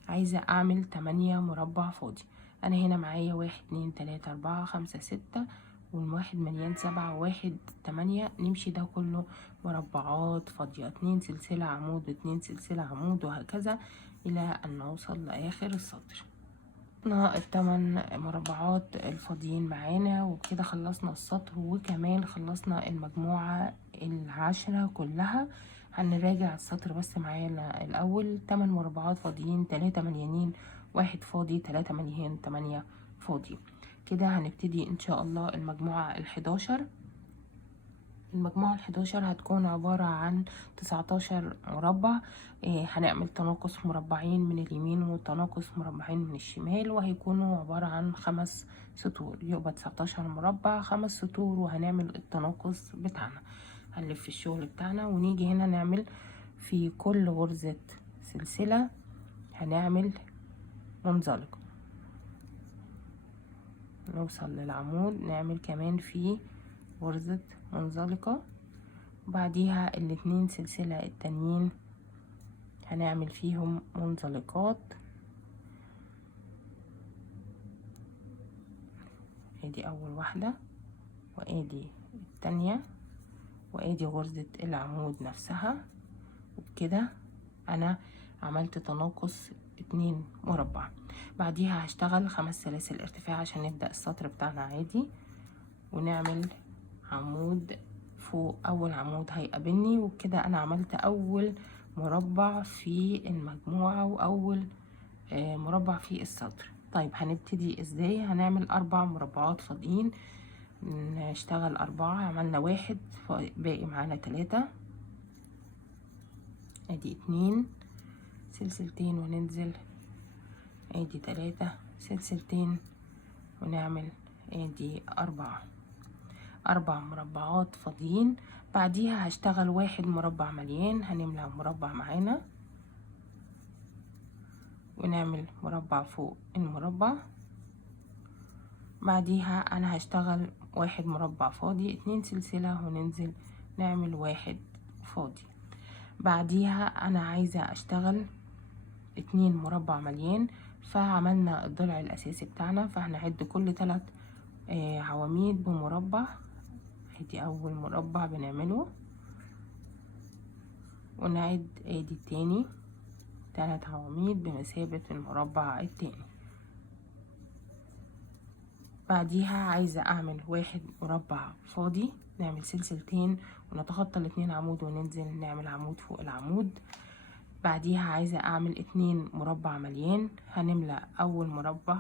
عايزة اعمل 8 مربع فاضي. انا هنا معايا 1 2 3 4 5 6 والواحد مليان 7 1 8. نمشي ده كله مربعات فاضية، 2 سلسلة عمود 2 سلسلة عمود وهكذا الى ان نوصل لاخر السطر. ال8 مربعات الفاضيين معانا، وبكده خلصنا السطر وكمان خلصنا المجموعة ال10 كلها. هنراجع السطر بس معانا الاول. 8 مربعات فاضيين، 3 مليانين، 1 فاضي، 3 مليان، 8 فاضي. كده هنبتدي ان شاء الله المجموعة ال11. المجموعة ال11 هتكون عبارة عن 19 مربع. هنعمل تناقص مربعين من اليمين وتناقص مربعين من الشمال، وهيكونوا عبارة عن 5 سطور. يبقى 19 مربع 5 سطور، وهنعمل التناقص بتاعنا. هنلف الشغل بتاعنا ونيجي هنا نعمل في كل غرزة سلسلة هنعمل منزلقة. نوصل للعمود نعمل كمان في غرزة منزلقة، وبعديها ال2 سلسلة التانيين هنعمل فيهم منزلقات. ادي اول واحدة، وادي التانية، وادي غرزة العمود نفسها. وبكده انا عملت تناقص 2 مربع. بعديها هشتغل 5 سلاسل ارتفاع عشان نبدأ السطر بتاعنا عادي، ونعمل عمود فوق اول عمود هيقابلني. وبكده انا عملت اول مربع في المجموعة واول مربع في السطر. طيب هنبتدي ازاي؟ هنعمل 4 مربعات فاضيين. نشتغل 4، عملنا 1، باقي معانا 3. ادي 2 سلسلتين وننزل، ادي 3 سلسلتين ونعمل ادي 4 مربعات فاضيين. بعديها هشتغل 1 مربع مليان، هنملى مربع معانا ونعمل مربع فوق المربع. بعديها انا هشتغل 1 مربع فاضي، 2 سلسلة وننزل نعمل 1 فاضي. بعديها انا عايزة اشتغل 2 مربع مليان. فعملنا الضلع الاساسي بتاعنا، فهنعد كل 3 عواميد بمربع. ادي اول مربع بنعمله، ونعد ادي التاني 3 عواميد بمثابة المربع التاني. بعديها عايزة اعمل 1 مربع فاضي، نعمل سلسلتين ونتخطى ال2 عمود وننزل نعمل عمود فوق العمود. بعديها عايزة اعمل 2 مربع مليان، هنملى اول مربع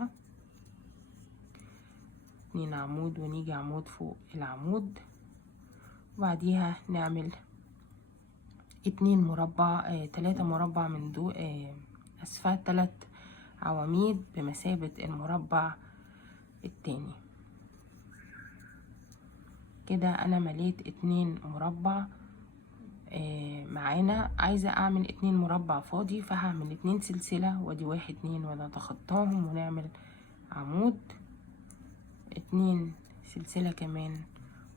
2 عمود ونيجي عمود فوق العمود. وبعديها نعمل 2 مربع 3 مربع من دول اسفة 3 عواميد بمثابة المربع التاني. كده انا مليت 2 مربع معانا. عايزة اعمل 2 مربع فاضي، فهعمل 2 سلسلة وادي 1 2 ونتخطاهم ونعمل عمود، 2 سلسلة كمان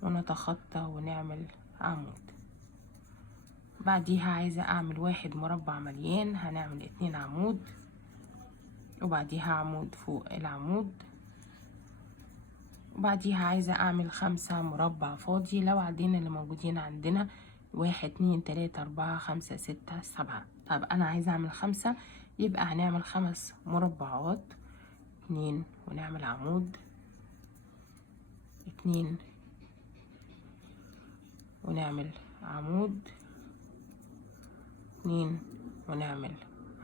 ونتخطى ونعمل عمود. بعديها عايزة اعمل 1 مربع مليان، هنعمل 2 عمود وبعديها عمود فوق العمود. وبعديها عايزة اعمل 5 مربع فاضي. لو عدينا اللي موجودين عندنا 1 2 3 4 5 6 7. طب انا عايزة اعمل 5، يبقى هنعمل 5 مربعات، 2 ونعمل عمود، 2 ونعمل عمود، 2 ونعمل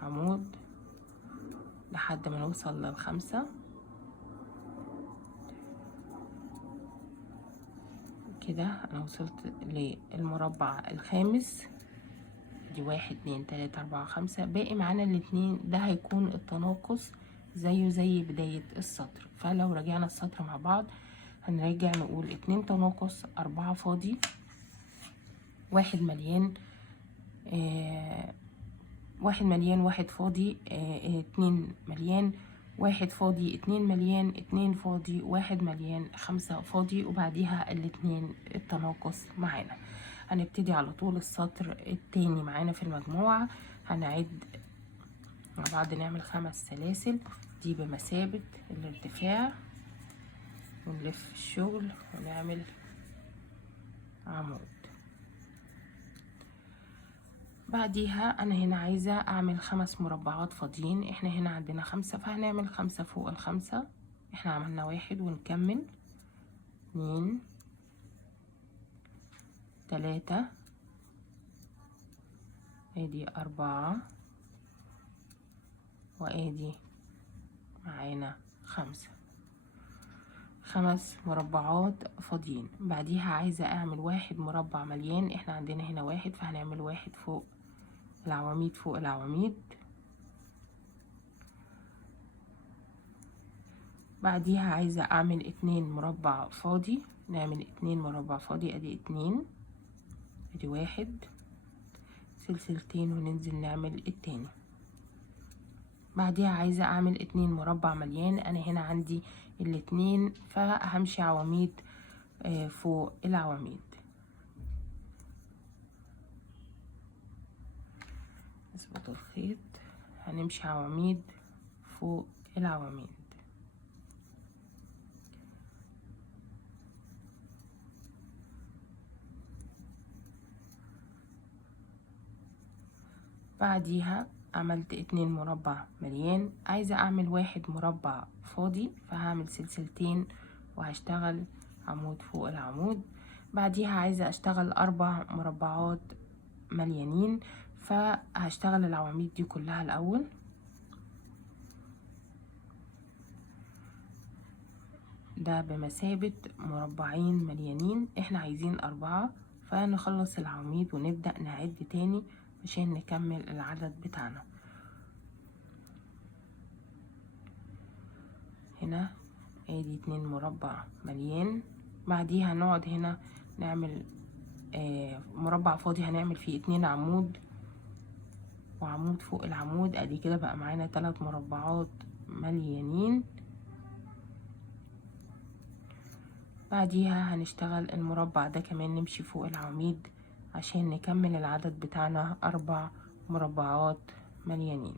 عمود لحد ما نوصل لل5. كده انا وصلت للمربع الخامس. دي 1 2 3 4 5. باقي معانا الاتنين، ده هيكون التناقص زيه زي بداية السطر. فلو رجعنا السطر مع بعض هنرجع نقول 2 تناقص، 4 فاضي، 1 مليان 1 مليان 1 فاضي 2 مليان 1 فاضي 2 مليان، 2 فاضي 1 مليان، 5 فاضي، وبعديها الاتنين التناقص معانا. هنبتدي على طول السطر التاني معانا في المجموعة. هنعد مع بعض، نعمل 5 سلاسل دي بمثابة الارتفاع، ونلف الشغل ونعمل عمود. بعديها انا هنا عايزة اعمل 5 مربعات فاضيين. احنا هنا عندنا 5، فهنعمل 5 فوق ال5. احنا عملنا 1 ونكمل 2 3 ادي 4 وادي معانا 5 مربعات فاضيين. بعديها عايزة اعمل 1 مربع مليان. احنا عندنا هنا 1، فهنعمل 1 فوق العواميد، فوق العواميد. بعديها عايزة اعمل 2 مربع فاضي. نعمل 2 مربع فاضي، ادي 2 ادي 1 سلسلتين وننزل نعمل التاني. بعديها عايزة اعمل 2 مربع مليان. انا هنا عندي الاتنين، فهمشي عواميد فوق العواميد. نظبط الخيط، هنمشي عواميد فوق العواميد. بعديها عملت 2 مربع مليان. عايزة اعمل 1 مربع فاضي، فهعمل سلسلتين وهشتغل عمود فوق العمود. بعديها عايزة اشتغل 4 مربعات مليانين، فهشتغل العواميد دي كلها الاول. ده بمثابة مربعين مليانين. احنا عايزين 4، فنخلص العواميد ونبدأ نعد تاني عشان نكمل العدد بتاعنا. هنا ادي 2 مربع مليان. بعديها نقعد هنا نعمل مربع فاضي، هنعمل فيه 2 عمود وعمود فوق العمود. ادي كده بقى معانا 3 مربعات مليانين. بعديها هنشتغل المربع ده كمان، نمشي فوق العواميد عشان نكمل العدد بتاعنا 4 مربعات مليانين.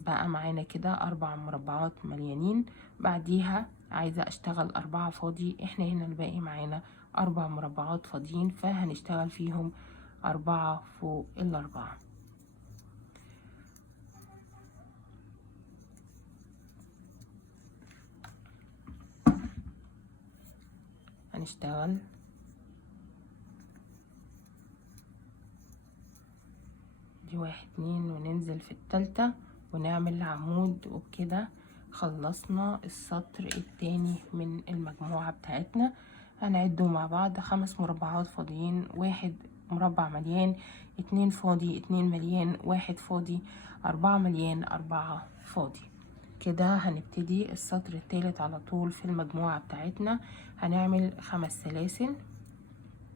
بقى معانا كده 4 مربعات مليانين. بعديها عايزة اشتغل 4 فاضي. احنا هنا الباقي معانا 4 مربعات فاضيين، فهنشتغل فيهم 4 فوق ال4. هنشتغل دي 1 2 وننزل في التالتة ونعمل عمود. وبكده خلصنا السطر التاني من المجموعة بتاعتنا. هنعده مع بعض: 5 مربعات فاضيين، 1 مربع مليان، 2 فاضي، 2 مليان، 1 فاضي، 4 مليان، 4 فاضي. كده هنبتدي السطر التالت على طول في المجموعة بتاعتنا. هنعمل 5 سلاسل،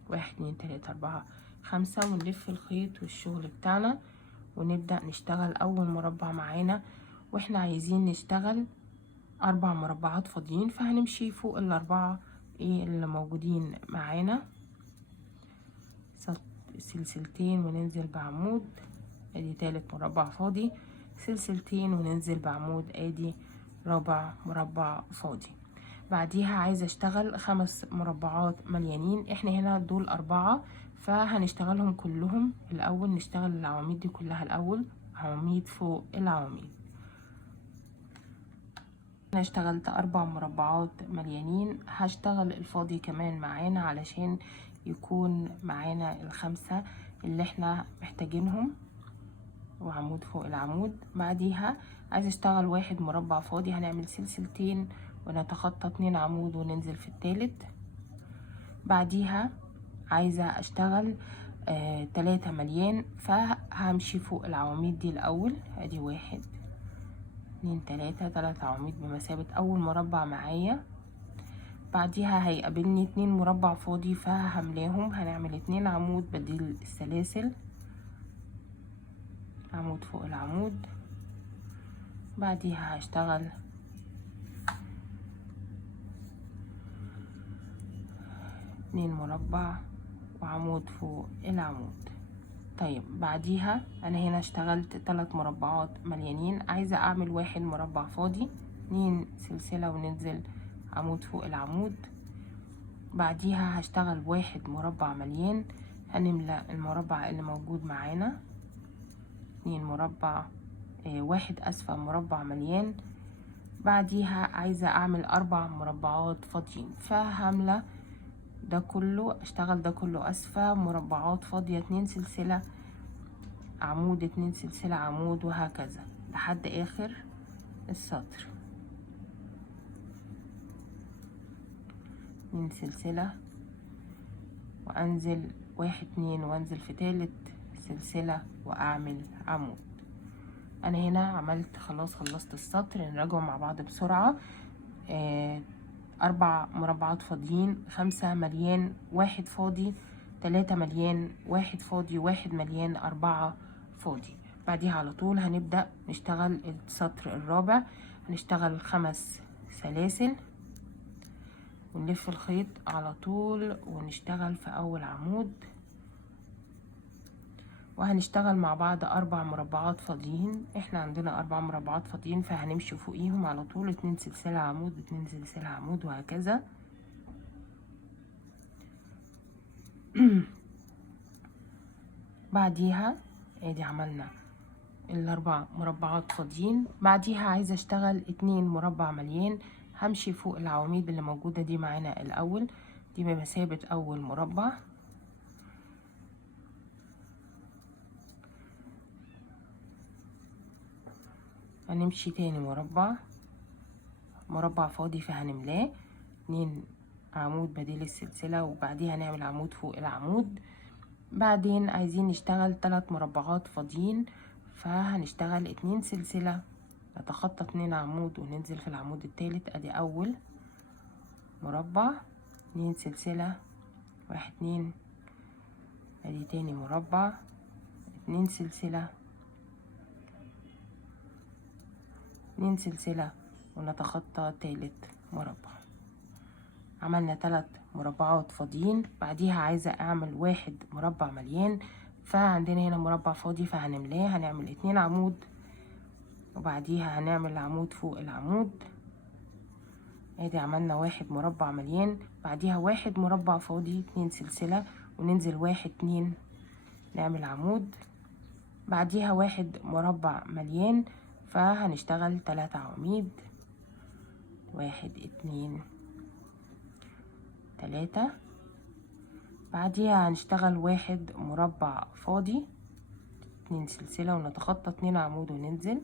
1 2 3 4 5، ونلف الخيط والشغل بتاعنا ونبدأ نشتغل أول مربع معانا. واحنا عايزين نشتغل 4 مربعات فاضيين، فهنمشي فوق ال4 اللي موجودين معانا سلسلتين وننزل بعمود. ادي تالت مربع فاضي، سلسلتين وننزل بعمود، ادي رابع مربع فاضي. بعديها عايزة اشتغل 5 مربعات مليانين. احنا هنا دول 4، فهنشتغلهم كلهم الاول. نشتغل العواميد دي كلها الاول، عواميد فوق العواميد. انا اشتغلت 4 مربعات مليانين. هشتغل الفاضي كمان معانا علشان يكون معانا ال5 اللي احنا محتاجينهم، وعمود فوق العمود. بعديها عايزة اشتغل 1 مربع فاضي، هنعمل سلسلتين ونتخطى 2 عمود وننزل في التالت. بعديها عايزة اشتغل 3 مليان، فهمشي فوق العواميد دي الاول. ادي 1 2 3 عواميد بمثابة اول مربع معايا. بعديها هيقابلني 2 مربع فاضي فهملاهم. هنعمل 2 عمود بديل السلاسل، عمود فوق العمود. بعديها هشتغل 2 مربع وعمود فوق العمود. طيب بعديها انا هنا اشتغلت 3 مربعات مليانين، عايزة اعمل 1 مربع فاضي، 2 سلسلة وننزل عمود فوق العمود. بعديها هشتغل 1 مربع مليان، هنملى المربع اللي موجود معانا. 2 مربع 1 اسفة مربع مليان. بعديها عايزة اعمل 4 مربعات فاضيين، فهملى ده كله، اشتغل ده كله اسفة مربعات فاضية، 2 سلسلة عمود، 2 سلسلة عمود، وهكذا لحد اخر السطر. 2 سلسلة وانزل 1 2 وانزل في تالت سلسلة واعمل عمود. انا هنا عملت خلاص، خلصت السطر. نراجعه مع بعض بسرعة. 4 مربعات فاضيين، 5 مليان، 1 فاضي، 3 مليان، 1 فاضي، 1 مليان، 4 فاضي. بعديها على طول هنبدأ نشتغل السطر الرابع. هنشتغل 5 سلاسل ونلف الخيط على طول ونشتغل في اول عمود، وهنشتغل مع بعض 4 مربعات فاضيين. احنا عندنا 4 مربعات فاضيين فهنمشي فوقيهم على طول 2 سلسلة عمود، 2 سلسلة عمود، وهكذا. بعديها ادي عملنا ال4 مربعات فاضيين. بعديها عايزة اشتغل 2 مربع مليان، همشي فوق العواميد اللي موجودة دي معانا الاول، دي بمثابة اول مربع. هنمشي تاني مربع فاضي فهنملاه 2 عمود بديل السلسلة، وبعديها نعمل عمود فوق العمود. بعدين عايزين نشتغل 3 مربعات فاضيين، فهنشتغل 2 سلسلة، نتخطى 2 عمود وننزل في العمود التالت. ادي اول مربع، 2 سلسلة، 1 2. ادي تاني مربع، 2 سلسلة، 2 سلسلة، ونتخطى تالت مربع. عملنا 3 مربعات فاضيين. بعديها عايزة اعمل 1 مربع مليان، فعندنا هنا مربع فاضي فهنملاه. هنعمل 2 عمود وبعديها هنعمل عمود فوق العمود. ادي عملنا 1 مربع مليان. بعديها 1 مربع فاضي، 2 سلسلة وننزل 1 2 نعمل عمود. بعديها 1 مربع مليان فهنشتغل 3 عواميد، 1 2 3. بعديها هنشتغل 1 مربع فاضي، 2 سلسلة ونتخطى 2 عمود وننزل.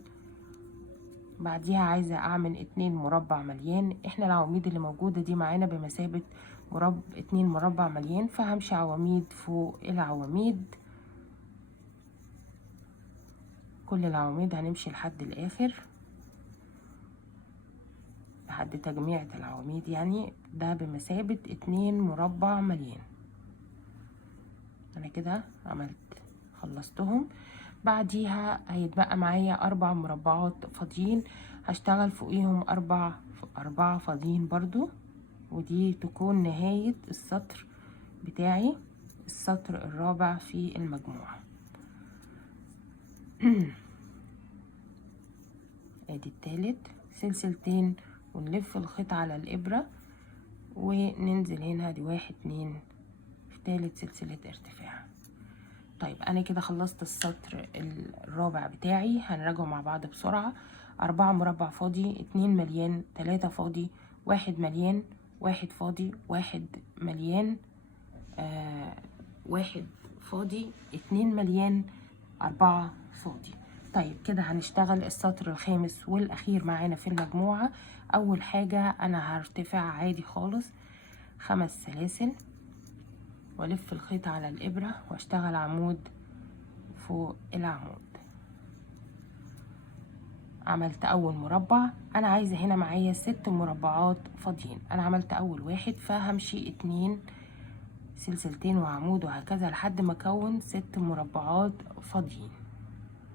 بعديها عايزة اعمل 2 مربع مليان. احنا العواميد اللي موجودة دي معانا بمثابة 2 مربع مليان، فهمشي عواميد فوق العواميد. كل العواميد هنمشي لحد الاخر، لحد تجميعة العواميد، يعني ده بمثابة 2 مربع مليان. انا كده عملت خلصتهم. بعديها هيتبقى معايا 4 مربعات فاضيين، هشتغل فوقيهم 4 فاضيين برضو، ودي تكون نهاية السطر بتاعي، السطر الرابع في المجموعة. ادي التالت، سلسلتين ونلف الخيط على الابرة وننزل هنا. دي 1 2 في تالت سلسلة ارتفاع. طيب انا كده خلصت السطر الرابع بتاعي. هنراجعه مع بعض بسرعة. 4 مربع فاضي، 2 مليان، 3 فاضي، 1 مليان، 1 فاضي، 1 مليان، 1 فاضي، 2 مليان، 4 فاضي. طيب كده هنشتغل السطر الخامس والاخير معانا في المجموعة. اول حاجة انا هرتفع عادي خالص 5 سلاسل والف الخيط على الابرة واشتغل عمود فوق العمود. عملت اول مربع. انا عايزة هنا معايا 6 مربعات فاضيين. انا عملت اول واحد، فهمشي 2 سلسلتين وعمود وهكذا لحد ما اكون 6 مربعات فاضيين.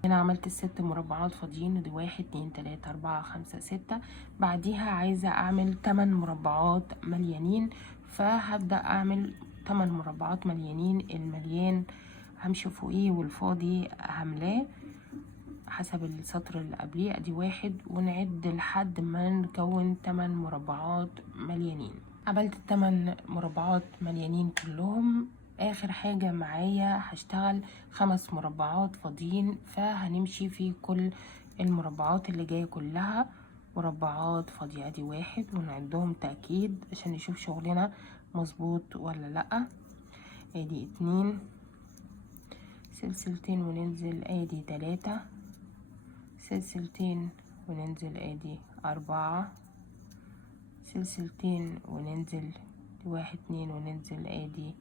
هنا عملت ال6 مربعات فاضيين، ودي 1 2 3 4 5 6. بعديها عايزة اعمل 8 مربعات مليانين، فهبدأ اعمل 8 مربعات مليانين. المليان همشي فوقيه والفاضي هملاه حسب السطر اللي قبليه. ادي 1 ونعد لحد ما نكون 8 مربعات مليانين. عملت 8 مربعات مليانين كلهم. اخر حاجة معايا هشتغل 5 مربعات فاضيين، فهنمشي في كل المربعات اللي جاية كلها مربعات فاضية. ادي 1 ونعدهم تأكيد عشان نشوف شغلنا مظبوط ولا لأ. ادي 2 سلسلتين وننزل، ادي 3 سلسلتين وننزل، ادي 4 سلسلتين وننزل، 1 2 وننزل، ادي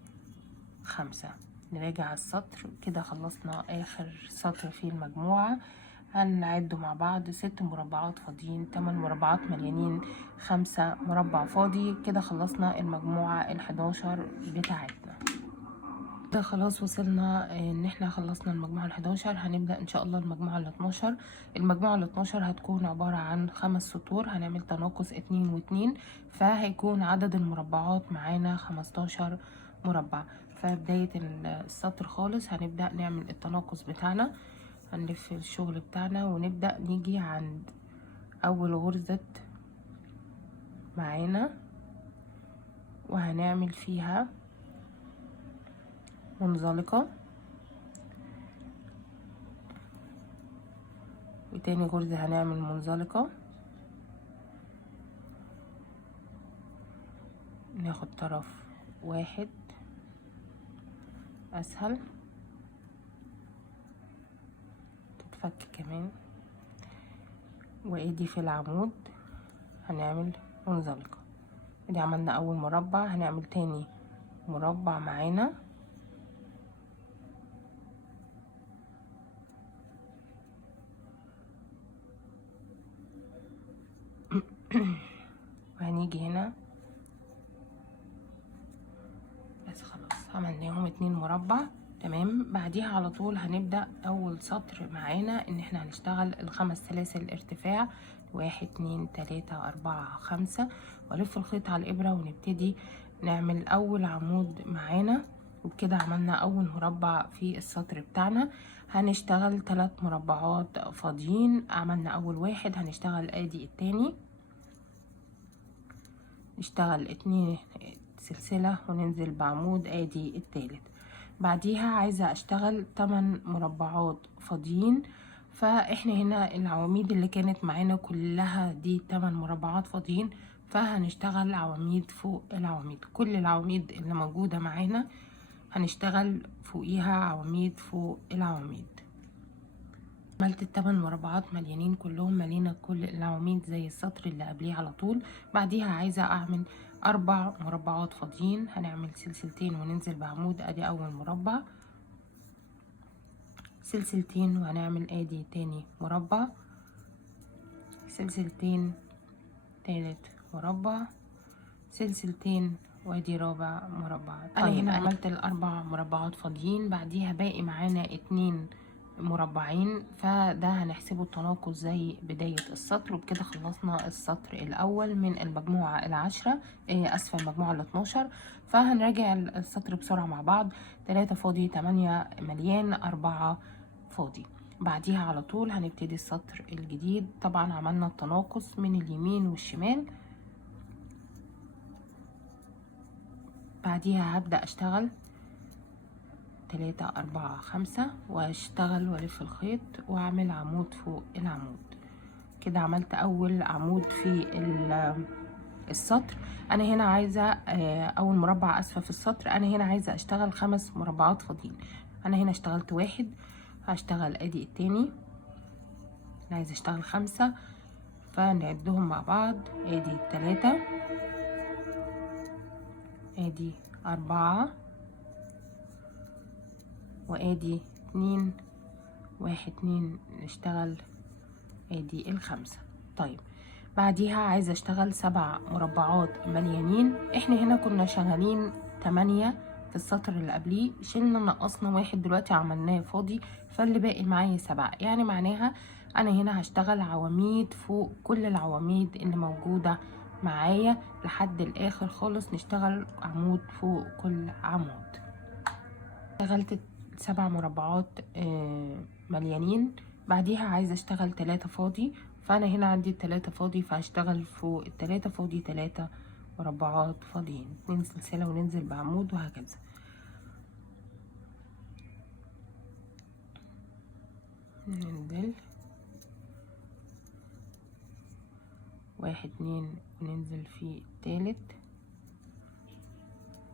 5. نراجع السطر كده. خلصنا اخر سطر في المجموعة. هنعده مع بعض: 6 مربعات فاضيين، 8 مربعات مليانين، 5 مربع فاضي. كده خلصنا المجموعة ال11 بتاعتنا. كده خلاص وصلنا ان احنا خلصنا المجموعة ال11. هنبدأ ان شاء الله المجموعة ال12. المجموعة ال12 هتكون عبارة عن 5 سطور. هنعمل تناقص 2 و2، فهيكون عدد المربعات معانا 15 مربع. فبداية السطر خالص هنبدأ نعمل التناقص بتاعنا. هنلف الشغل بتاعنا ونبدأ نيجي عند اول غرزة معانا وهنعمل فيها منزلقة، وتاني غرزة هنعمل منزلقة. ناخد طرف واحد اسهل، تتفك كمان، وادي في العمود هنعمل منزلقة. ادي عملنا اول مربع، هنعمل تاني مربع معانا وهنيجي هنا بس. خلاص عملناهم 2 مربع تمام. بعديها على طول هنبدأ اول سطر معانا ان احنا هنشتغل ال5 سلاسل ارتفاع: 1 2 3 4 5، والف الخيط على الابرة ونبتدي نعمل اول عمود معانا. وبكده عملنا اول مربع في السطر بتاعنا. هنشتغل 3 مربعات فاضيين. عملنا اول واحد، هنشتغل ادي التاني، نشتغل 2 سلسلة وننزل بعمود، ادي التالت. بعديها عايزة اشتغل 8 مربعات فاضيين. فاحنا هنا العواميد اللي كانت معانا كلها دي 8 مربعات فاضيين، فهنشتغل عواميد فوق العواميد. كل العواميد اللي موجودة معانا هنشتغل فوقيها عواميد فوق العواميد. عملت ال8 مربعات مليانين كلهم، ملينا كل العواميد زي السطر اللي قبليه على طول. بعديها عايزة اعمل 4 مربعات فاضيين. هنعمل سلسلتين وننزل بعمود، ادي اول مربع، سلسلتين وهنعمل ادي تاني مربع، سلسلتين، تالت مربع، سلسلتين، وادي رابع مربع. انا هنا عملت ال4 مربعات فاضيين. بعديها باقي معانا 2 مربعين، فده هنحسبه التناقص زي بداية السطر. وبكده خلصنا السطر الأول من المجموعة ال10، أسفل المجموعة ال12. فهنراجع السطر بسرعة مع بعض: 3 فاضي، 8 مليان، 4 فاضي. بعديها على طول هنبتدي السطر الجديد. طبعا عملنا التناقص من اليمين والشمال. بعديها هبدأ اشتغل 3 4 5 واشتغل والف الخيط واعمل عمود فوق العمود. كده عملت اول عمود في السطر. انا هنا عايزة اول مربع اسفل في السطر. انا هنا عايزة اشتغل 5 مربعات فاضيين. انا هنا اشتغلت 1، هشتغل ادي التاني. انا عايزة اشتغل 5، فنعدهم مع بعض: ادي 3، ادي 4، وادي 2، 1 2. نشتغل ادي الخمسة. طيب بعديها عايزة اشتغل 7 مربعات مليانين. احنا هنا كنا شغالين 8 في السطر اللي قبليه، شلنا نقصنا واحد دلوقتي عملناه فاضي، فاللي باقي معايا 7. يعني معناها انا هنا هشتغل عواميد فوق كل العواميد اللي موجودة معايا لحد الاخر خالص، نشتغل عمود فوق كل عمود. اشتغلت 7 مربعات مليانين. بعديها عايزة اشتغل 3 فاضي، فانا هنا عندي 3 فاضي، فهشتغل فوق ال3 فاضي 3 مربعات فاضيين، 2 سلسلة وننزل بعمود وهكذا. ننزل 1 2 وننزل في التالت،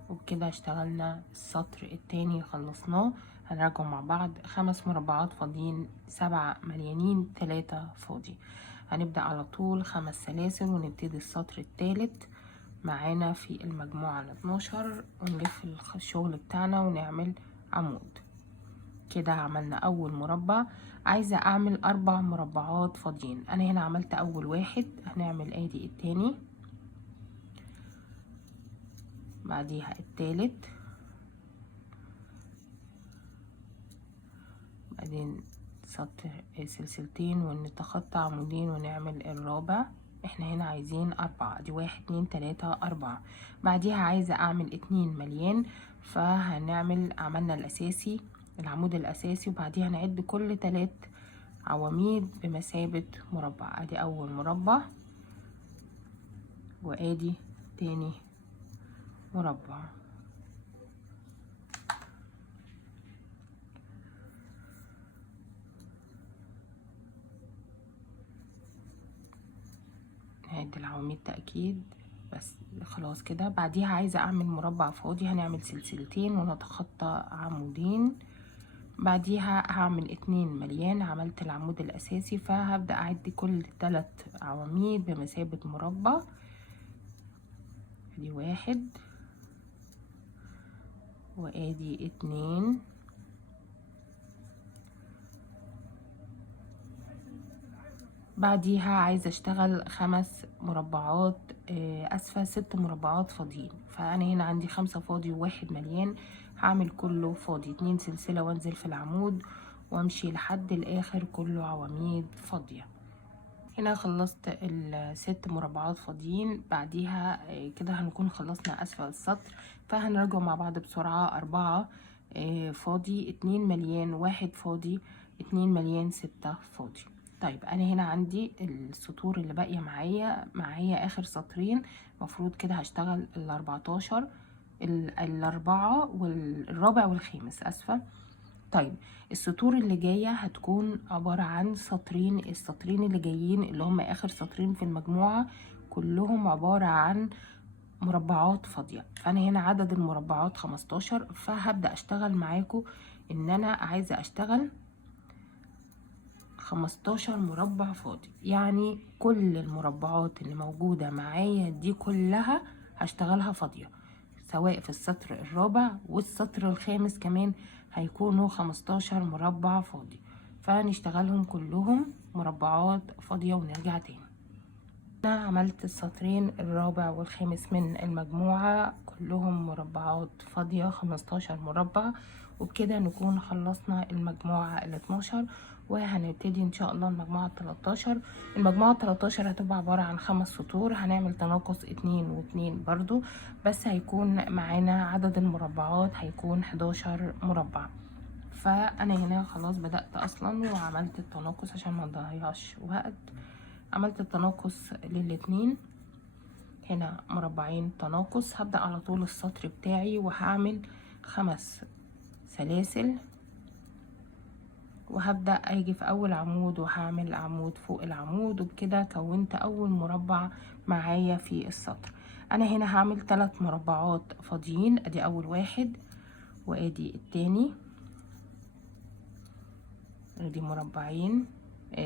وبكده اشتغلنا السطر التاني خلصناه. هنراجعه مع بعض. 5 مربعات فاضيين، 7 مليانين، 3 فاضي. هنبدأ على طول 5 سلاسل ونبتدي السطر التالت معانا في المجموعة ال12، ونلف الشغل بتاعنا ونعمل عمود. كده عملنا اول مربع. عايزة اعمل 4 مربعات فاضيين. انا هنا عملت اول واحد، هنعمل ادي التاني، بعديها التالت، بعدين سطر سلسلتين ونتخطى عمودين ونعمل الرابع. احنا هنا عايزين 4، دي 1 2 3 4. بعديها عايزة اعمل 2 مليان، فهنعمل عملنا الاساسي العمود الاساسي، وبعديها نعد كل 3 عواميد بمثابة مربع. ادي اول مربع، وادي تاني مربع. نعد العواميد تأكيد بس خلاص كده. بعديها عايزة اعمل مربع فاضي، هنعمل سلسلتين ونتخطى عمودين. بعديها هعمل 2 مليان، عملت العمود الاساسي، فهبدأ اعد كل 3 عواميد بمثابة مربع. ادي 1 وادي 2 بعديها عايزة اشتغل 5 مربعات اسفة 6 مربعات فاضيين. فانا هنا عندي 5 فاضي و1 مليان، هعمل كله فاضي 2 سلسلة وانزل في العمود وامشي لحد الاخر كله عواميد فاضية. هنا خلصت ال6 مربعات فاضيين. بعديها كده هنكون خلصنا اسفل السطر، فهنرجع مع بعض بسرعة. 4 فاضي، 2 مليان، 1 فاضي، 2 مليان، 6 فاضي. طيب انا هنا عندي السطور اللي باقيه معايا اخر سطرين، المفروض كده هشتغل ال14 الاربعه والرابع والخامس، اسفه. طيب السطور اللي جايه هتكون عباره عن سطرين. السطرين اللي جايين اللي هم اخر سطرين في المجموعه كلهم عباره عن مربعات فاضيه. فانا هنا عدد المربعات 15، فهبدا اشتغل معاكم ان انا عايزه اشتغل 15 مربع فاضي. يعني كل المربعات اللي موجودة معايا دي كلها هشتغلها فاضية، سواء في السطر الرابع والسطر الخامس كمان هيكونوا 15 مربع فاضي، فنشتغلهم كلهم مربعات فاضية ونرجع تاني. انا عملت السطرين الرابع والخامس من المجموعة كلهم مربعات فاضية 15 مربع، وبكده نكون خلصنا المجموعة ال12، وهنبتدي ان شاء الله المجموعة 13. المجموعة 13 هتبقى عبارة عن 5 سطور، هنعمل تناقص 2 و2 برضو، بس هيكون معانا عدد المربعات هيكون 11 مربع. فانا هنا خلاص بدأت اصلا وعملت التناقص عشان ما نضيعش وقت. عملت التناقص للاتنين، هنا مربعين تناقص. هبدأ على طول السطر بتاعي وهعمل 5 سلاسل، وهبدأ اجي في اول عمود وهعمل عمود فوق العمود، وبكده كونت اول مربع معايا في السطر. انا هنا هعمل 3 مربعات فاضيين، ادي اول واحد وادي التاني، ادي مربعين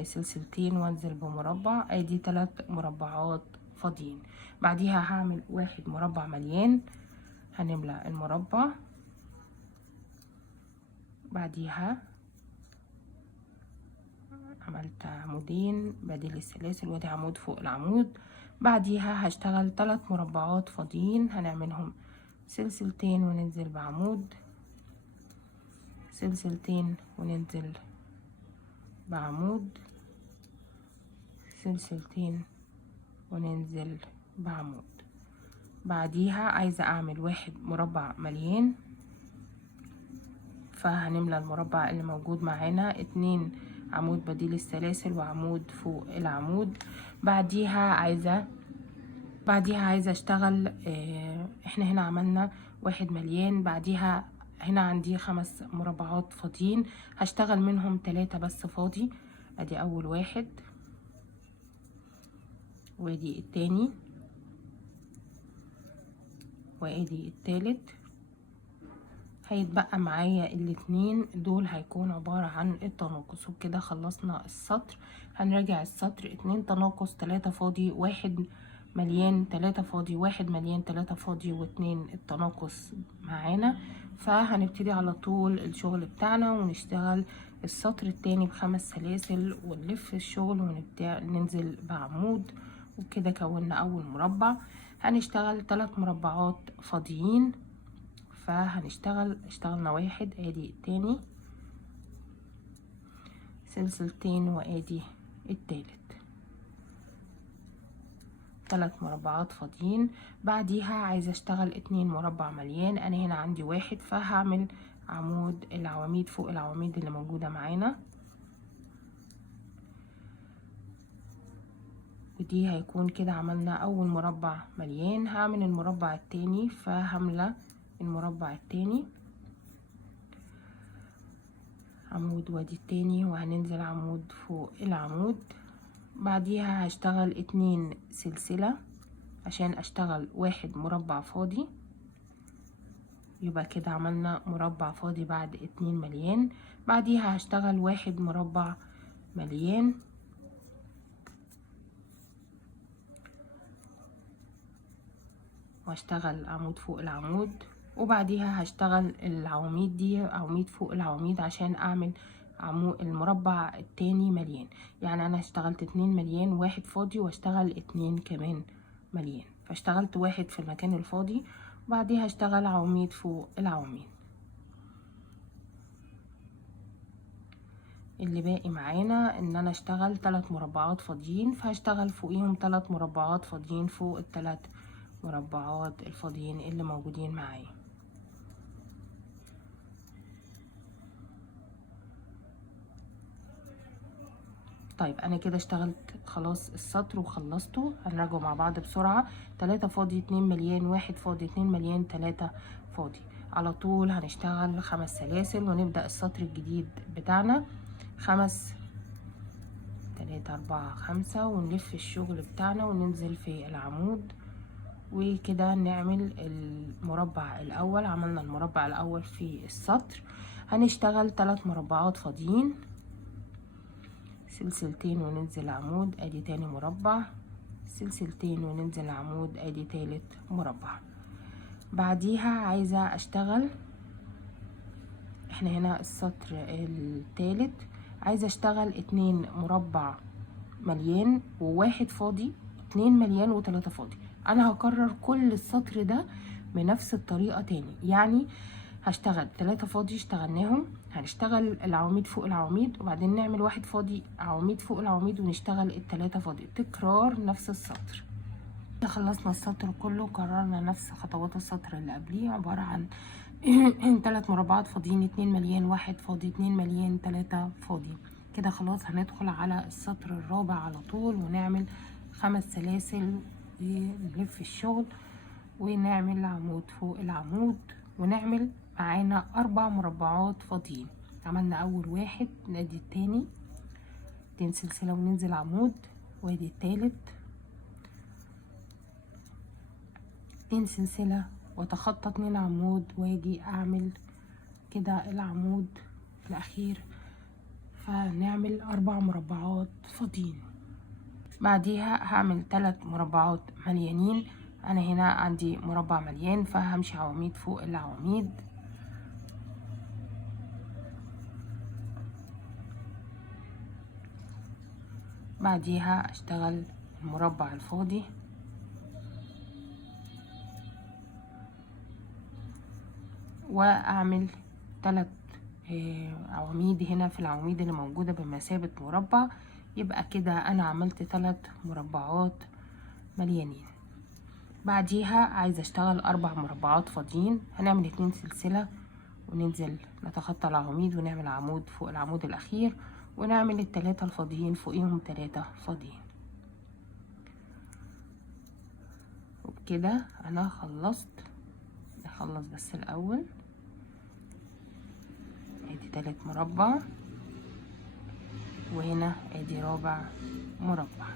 سلسلتين وانزل بمربع، ادي 3 مربعات فاضيين. بعديها هعمل 1 مربع مليان، هنملى المربع، بعديها عملت عمودين بديل السلاسل، وادي عمود فوق العمود. بعديها هشتغل 3 مربعات فاضيين هنعملهم سلسلتين وننزل بعمود، سلسلتين وننزل بعمود، سلسلتين وننزل بعمود. بعديها عايزة اعمل 1 مربع مليان، فهنملى المربع اللي موجود معانا 2 عمود بديل السلاسل وعمود فوق العمود. بعديها عايزة اشتغل احنا هنا عملنا 1 مليان، بعديها هنا عندي 5 مربعات فاضيين هشتغل منهم 3 بس فاضي. ادي اول واحد، وادي التاني، وادي التالت. هيتبقى معايا الاتنين دول هيكون عبارة عن التناقص. وبكده خلصنا السطر. هنراجع السطر: 2 تناقص، 3 فاضي، 1 مليان، 3 فاضي، 1 مليان، 3 فاضي، و2 التناقص معانا. فهنبتدي على طول الشغل بتاعنا ونشتغل السطر التاني ب5 سلاسل ونلف الشغل وننزل بعمود. وبكده كونا اول مربع. هنشتغل 3 مربعات فاضيين، اشتغلنا 1، ادي التاني، سلسلتين، وادي التالت، 3 مربعات فاضيين. بعديها عايزة اشتغل 2 مربع مليان. انا هنا عندي 1، فهعمل عمود العواميد فوق العواميد اللي موجودة معانا، ودي هيكون كده عملنا اول مربع مليان. هعمل المربع التاني، فهملى المربع التاني عمود، وادي التاني، وهننزل عمود فوق العمود. بعديها هشتغل 2 سلسلة عشان اشتغل 1 مربع فاضي، يبقى كده عملنا مربع فاضي بعد 2 مليان. بعديها هشتغل 1 مربع مليان، واشتغل عمود فوق العمود. وبعديها هشتغل العواميد دي عواميد فوق العواميد عشان اعمل المربع التاني مليان. يعني انا اشتغلت 2 مليان، 1 فاضي، واشتغل 2 كمان مليان، فاشتغلت 1 في المكان الفاضي. وبعديها هشتغل عواميد فوق العواميد. اللي باقي معانا ان انا اشتغل 3 مربعات فاضيين، فهشتغل فوقيهم 3 مربعات فاضيين فوق ال3 مربعات الفاضيين اللي موجودين معايا. طيب انا كده اشتغلت خلاص السطر وخلصته. هنراجعه مع بعض بسرعة: 3 فاضي، 2 مليان، 1 فاضي، 2 مليان، 3 فاضي. على طول هنشتغل 5 سلاسل ونبدأ السطر الجديد بتاعنا. 5 3 4 5، ونلف الشغل بتاعنا وننزل في العمود. وكده نعمل المربع الاول. عملنا المربع الاول في السطر. هنشتغل 3 مربعات فاضيين، سلسلتين وننزل عمود، ادي تاني مربع، سلسلتين وننزل عمود، ادي تالت مربع. بعديها عايزة اشتغل، احنا هنا السطر التالت، عايزة اشتغل 2 مربع مليان و1 فاضي، 2 مليان و3 فاضي. انا هكرر كل السطر ده بنفس الطريقة تاني. يعني هشتغل 3 فاضي اشتغلناهم، هنشتغل العواميد فوق العواميد، وبعدين نعمل 1 فاضي عواميد فوق العواميد، ونشتغل ال3 فاضي، تكرار نفس السطر. خلصنا السطر كله، كررنا نفس خطوات السطر اللي قبليه، عبارة عن 3 مربعات فاضيين، 2 مليان، 1 فاضي، 2 مليان، 3 فاضي. كده خلاص هندخل على السطر الرابع على طول، ونعمل 5 سلاسل ونلف الشغل ونعمل عمود فوق العمود، ونعمل معانا 4 مربعات فاضيين. عملنا اول واحد، نادي التاني، 2 سلسلة وننزل عمود، وادي التالت، 2 سلسلة واتخطى 2 عمود، واجي اعمل كده العمود الاخير، فنعمل 4 مربعات فاضيين. بعديها هعمل 3 مربعات مليانين. انا هنا عندي مربع مليان، فهمشي عواميد فوق العواميد، بعديها اشتغل المربع الفاضي واعمل 3 عواميد هنا في العواميد اللي موجودة بمثابة مربع. يبقى كده انا عملت 3 مربعات مليانين. بعديها عايزة اشتغل 4 مربعات فاضيين. هنعمل 2 سلسلة وننزل نتخطى العواميد ونعمل عمود فوق العمود الاخير، ونعمل ال3 الفاضيين فوقيهم 3 فاضيين. وبكده انا خلصت. نخلص بس الاول. ادي 3 مربع، وهنا ادي رابع مربع.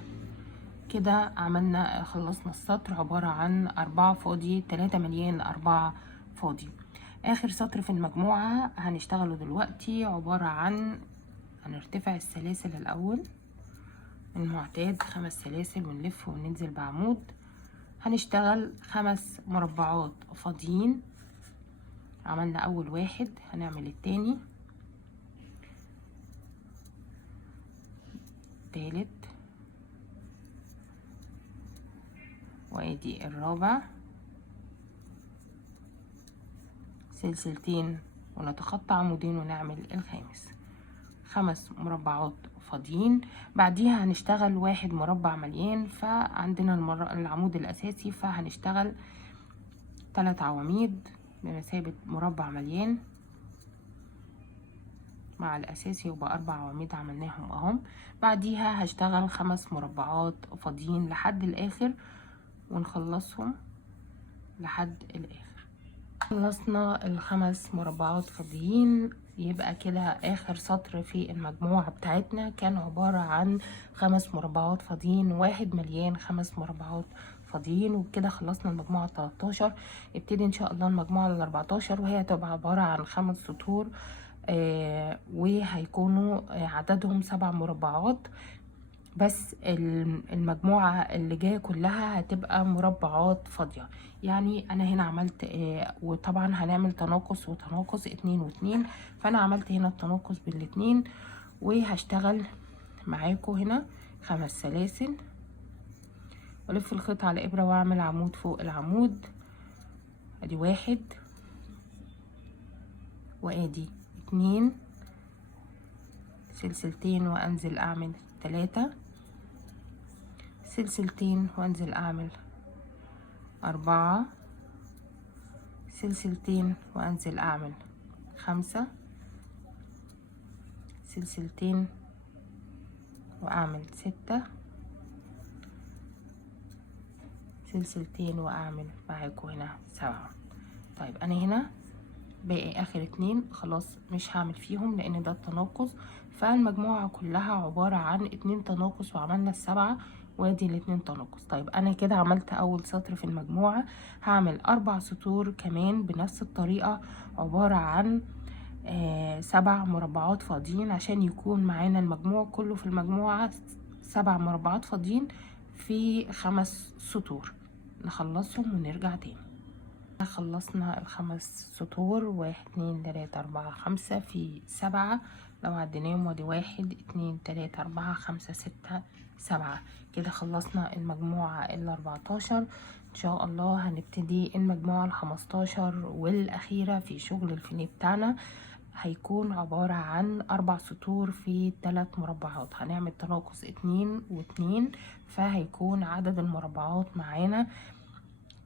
كده عملنا خلصنا السطر عبارة عن 4 فاضي 3 مليان 4 فاضي. اخر سطر في المجموعة هنشتغله دلوقتي عبارة عن هنرتفع السلاسل الاول المعتاد 5 سلاسل ونلف وننزل بعمود. هنشتغل 5 مربعات فاضيين. عملنا اول واحد، هنعمل التاني، تالت، وادي الرابع، سلسلتين ونتخطى عمودين ونعمل الخامس. 5 مربعات فاضيين. بعديها هنشتغل 1 مربع مليان، فعندنا العمود الاساسي، فهنشتغل 3 عواميد بمثابة مربع مليان مع الاساسي، يبقى 4 عواميد عملناهم اهم. بعديها هشتغل 5 مربعات فاضيين لحد الاخر ونخلصهم لحد الاخر. خلصنا ال5 مربعات فاضيين. يبقى كده اخر سطر في المجموعة بتاعتنا كان عبارة عن 5 مربعات فاضيين 1 مليان 5 مربعات فاضيين. وبكده خلصنا المجموعة 13. ابتدي ان شاء الله المجموعة 14 وهي تبقى عبارة عن 5 سطور وهيكونوا عددهم 7 مربعات بس. المجموعة اللي جاية كلها هتبقى مربعات فاضية. يعني انا هنا عملت وطبعا هنعمل تناقص وتناقص 2 و2، فانا عملت هنا التناقص بالاتنين. وهشتغل معاكم هنا 5 سلاسل والف الخيط على ابرة واعمل عمود فوق العمود. ادي 1 وادي 2 سلسلتين وانزل اعمل 3 سلسلتين وانزل اعمل 4 سلسلتين وانزل اعمل 5 سلسلتين واعمل 6 سلسلتين واعمل معاكم هنا 7. طيب انا هنا باقي اخر 2 خلاص مش هعمل فيهم لان ده التناقص، فالمجموعة كلها عبارة عن 2 تناقص وعملنا 7 وادي ال2 تناقص. طيب انا كده عملت اول سطر في المجموعة. هعمل 4 سطور كمان بنفس الطريقة عبارة عن 7 مربعات فاضيين عشان يكون معانا المجموع كله في المجموعة 7 مربعات فاضيين في 5 سطور. نخلصهم ونرجع تاني. خلصنا ال5 سطور 1 2 3 4 5 في 7 لو عديناهم، ودي 1 2 3 4 5 6 7. كده خلصنا المجموعة ال14. ان شاء الله هنبتدي المجموعة ال15 والاخيرة في شغل الفينيه بتاعنا. هيكون عبارة عن 4 سطور في 3 مربعات. هنعمل تناقص 2 و2، فهيكون عدد المربعات معانا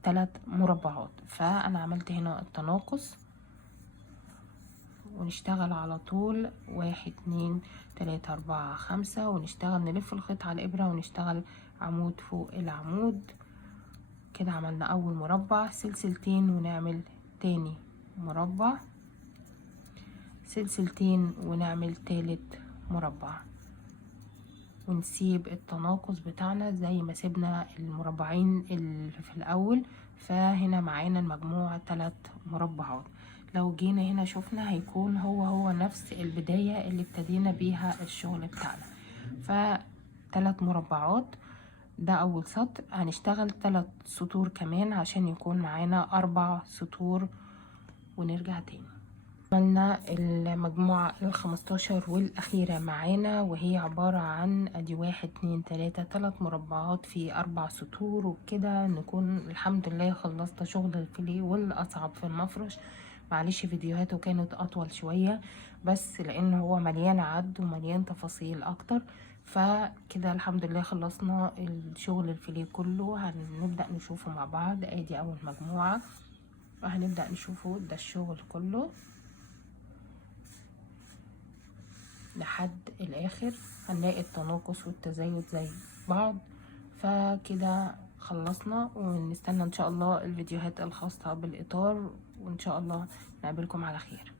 3 مربعات. فانا عملت هنا التناقص ونشتغل على طول 1 2 3 4 5 ونشتغل نلف الخيط على الابرة ونشتغل عمود فوق العمود. كده عملنا اول مربع، سلسلتين ونعمل تاني مربع، سلسلتين ونعمل تالت مربع، ونسيب التناقص بتاعنا زي ما سيبنا المربعين اللي في الاول. فهنا معانا المجموع 3 مربعات. لو جينا هنا شفنا هيكون هو نفس البداية اللي ابتدينا بيها الشغل بتاعنا. ف3 مربعات ده اول سطر. هنشتغل 3 سطور كمان عشان يكون معانا 4 سطور ونرجع تاني. عملنا المجموعة ال15 والأخيرة معانا، وهي عبارة عن ادي 1 2 3 3 مربعات في 4 سطور، وبكده نكون الحمد لله خلصت شغل الفيليه والأصعب في المفرش. معلش فيديوهاته كانت أطول شوية، بس لأن هو مليان عد ومليان تفاصيل أكتر. فكده الحمد لله خلصنا الشغل الفيليه كله. هنبدأ نشوفه مع بعض. ادي أول مجموعة وهنبدأ نشوفه ده الشغل كله لحد الاخر. هنلاقي التناقص والتزايد زي بعض. فكده خلصنا، ونستنى ان شاء الله الفيديوهات الخاصة بالاطار، وان شاء الله نقابلكم على خير.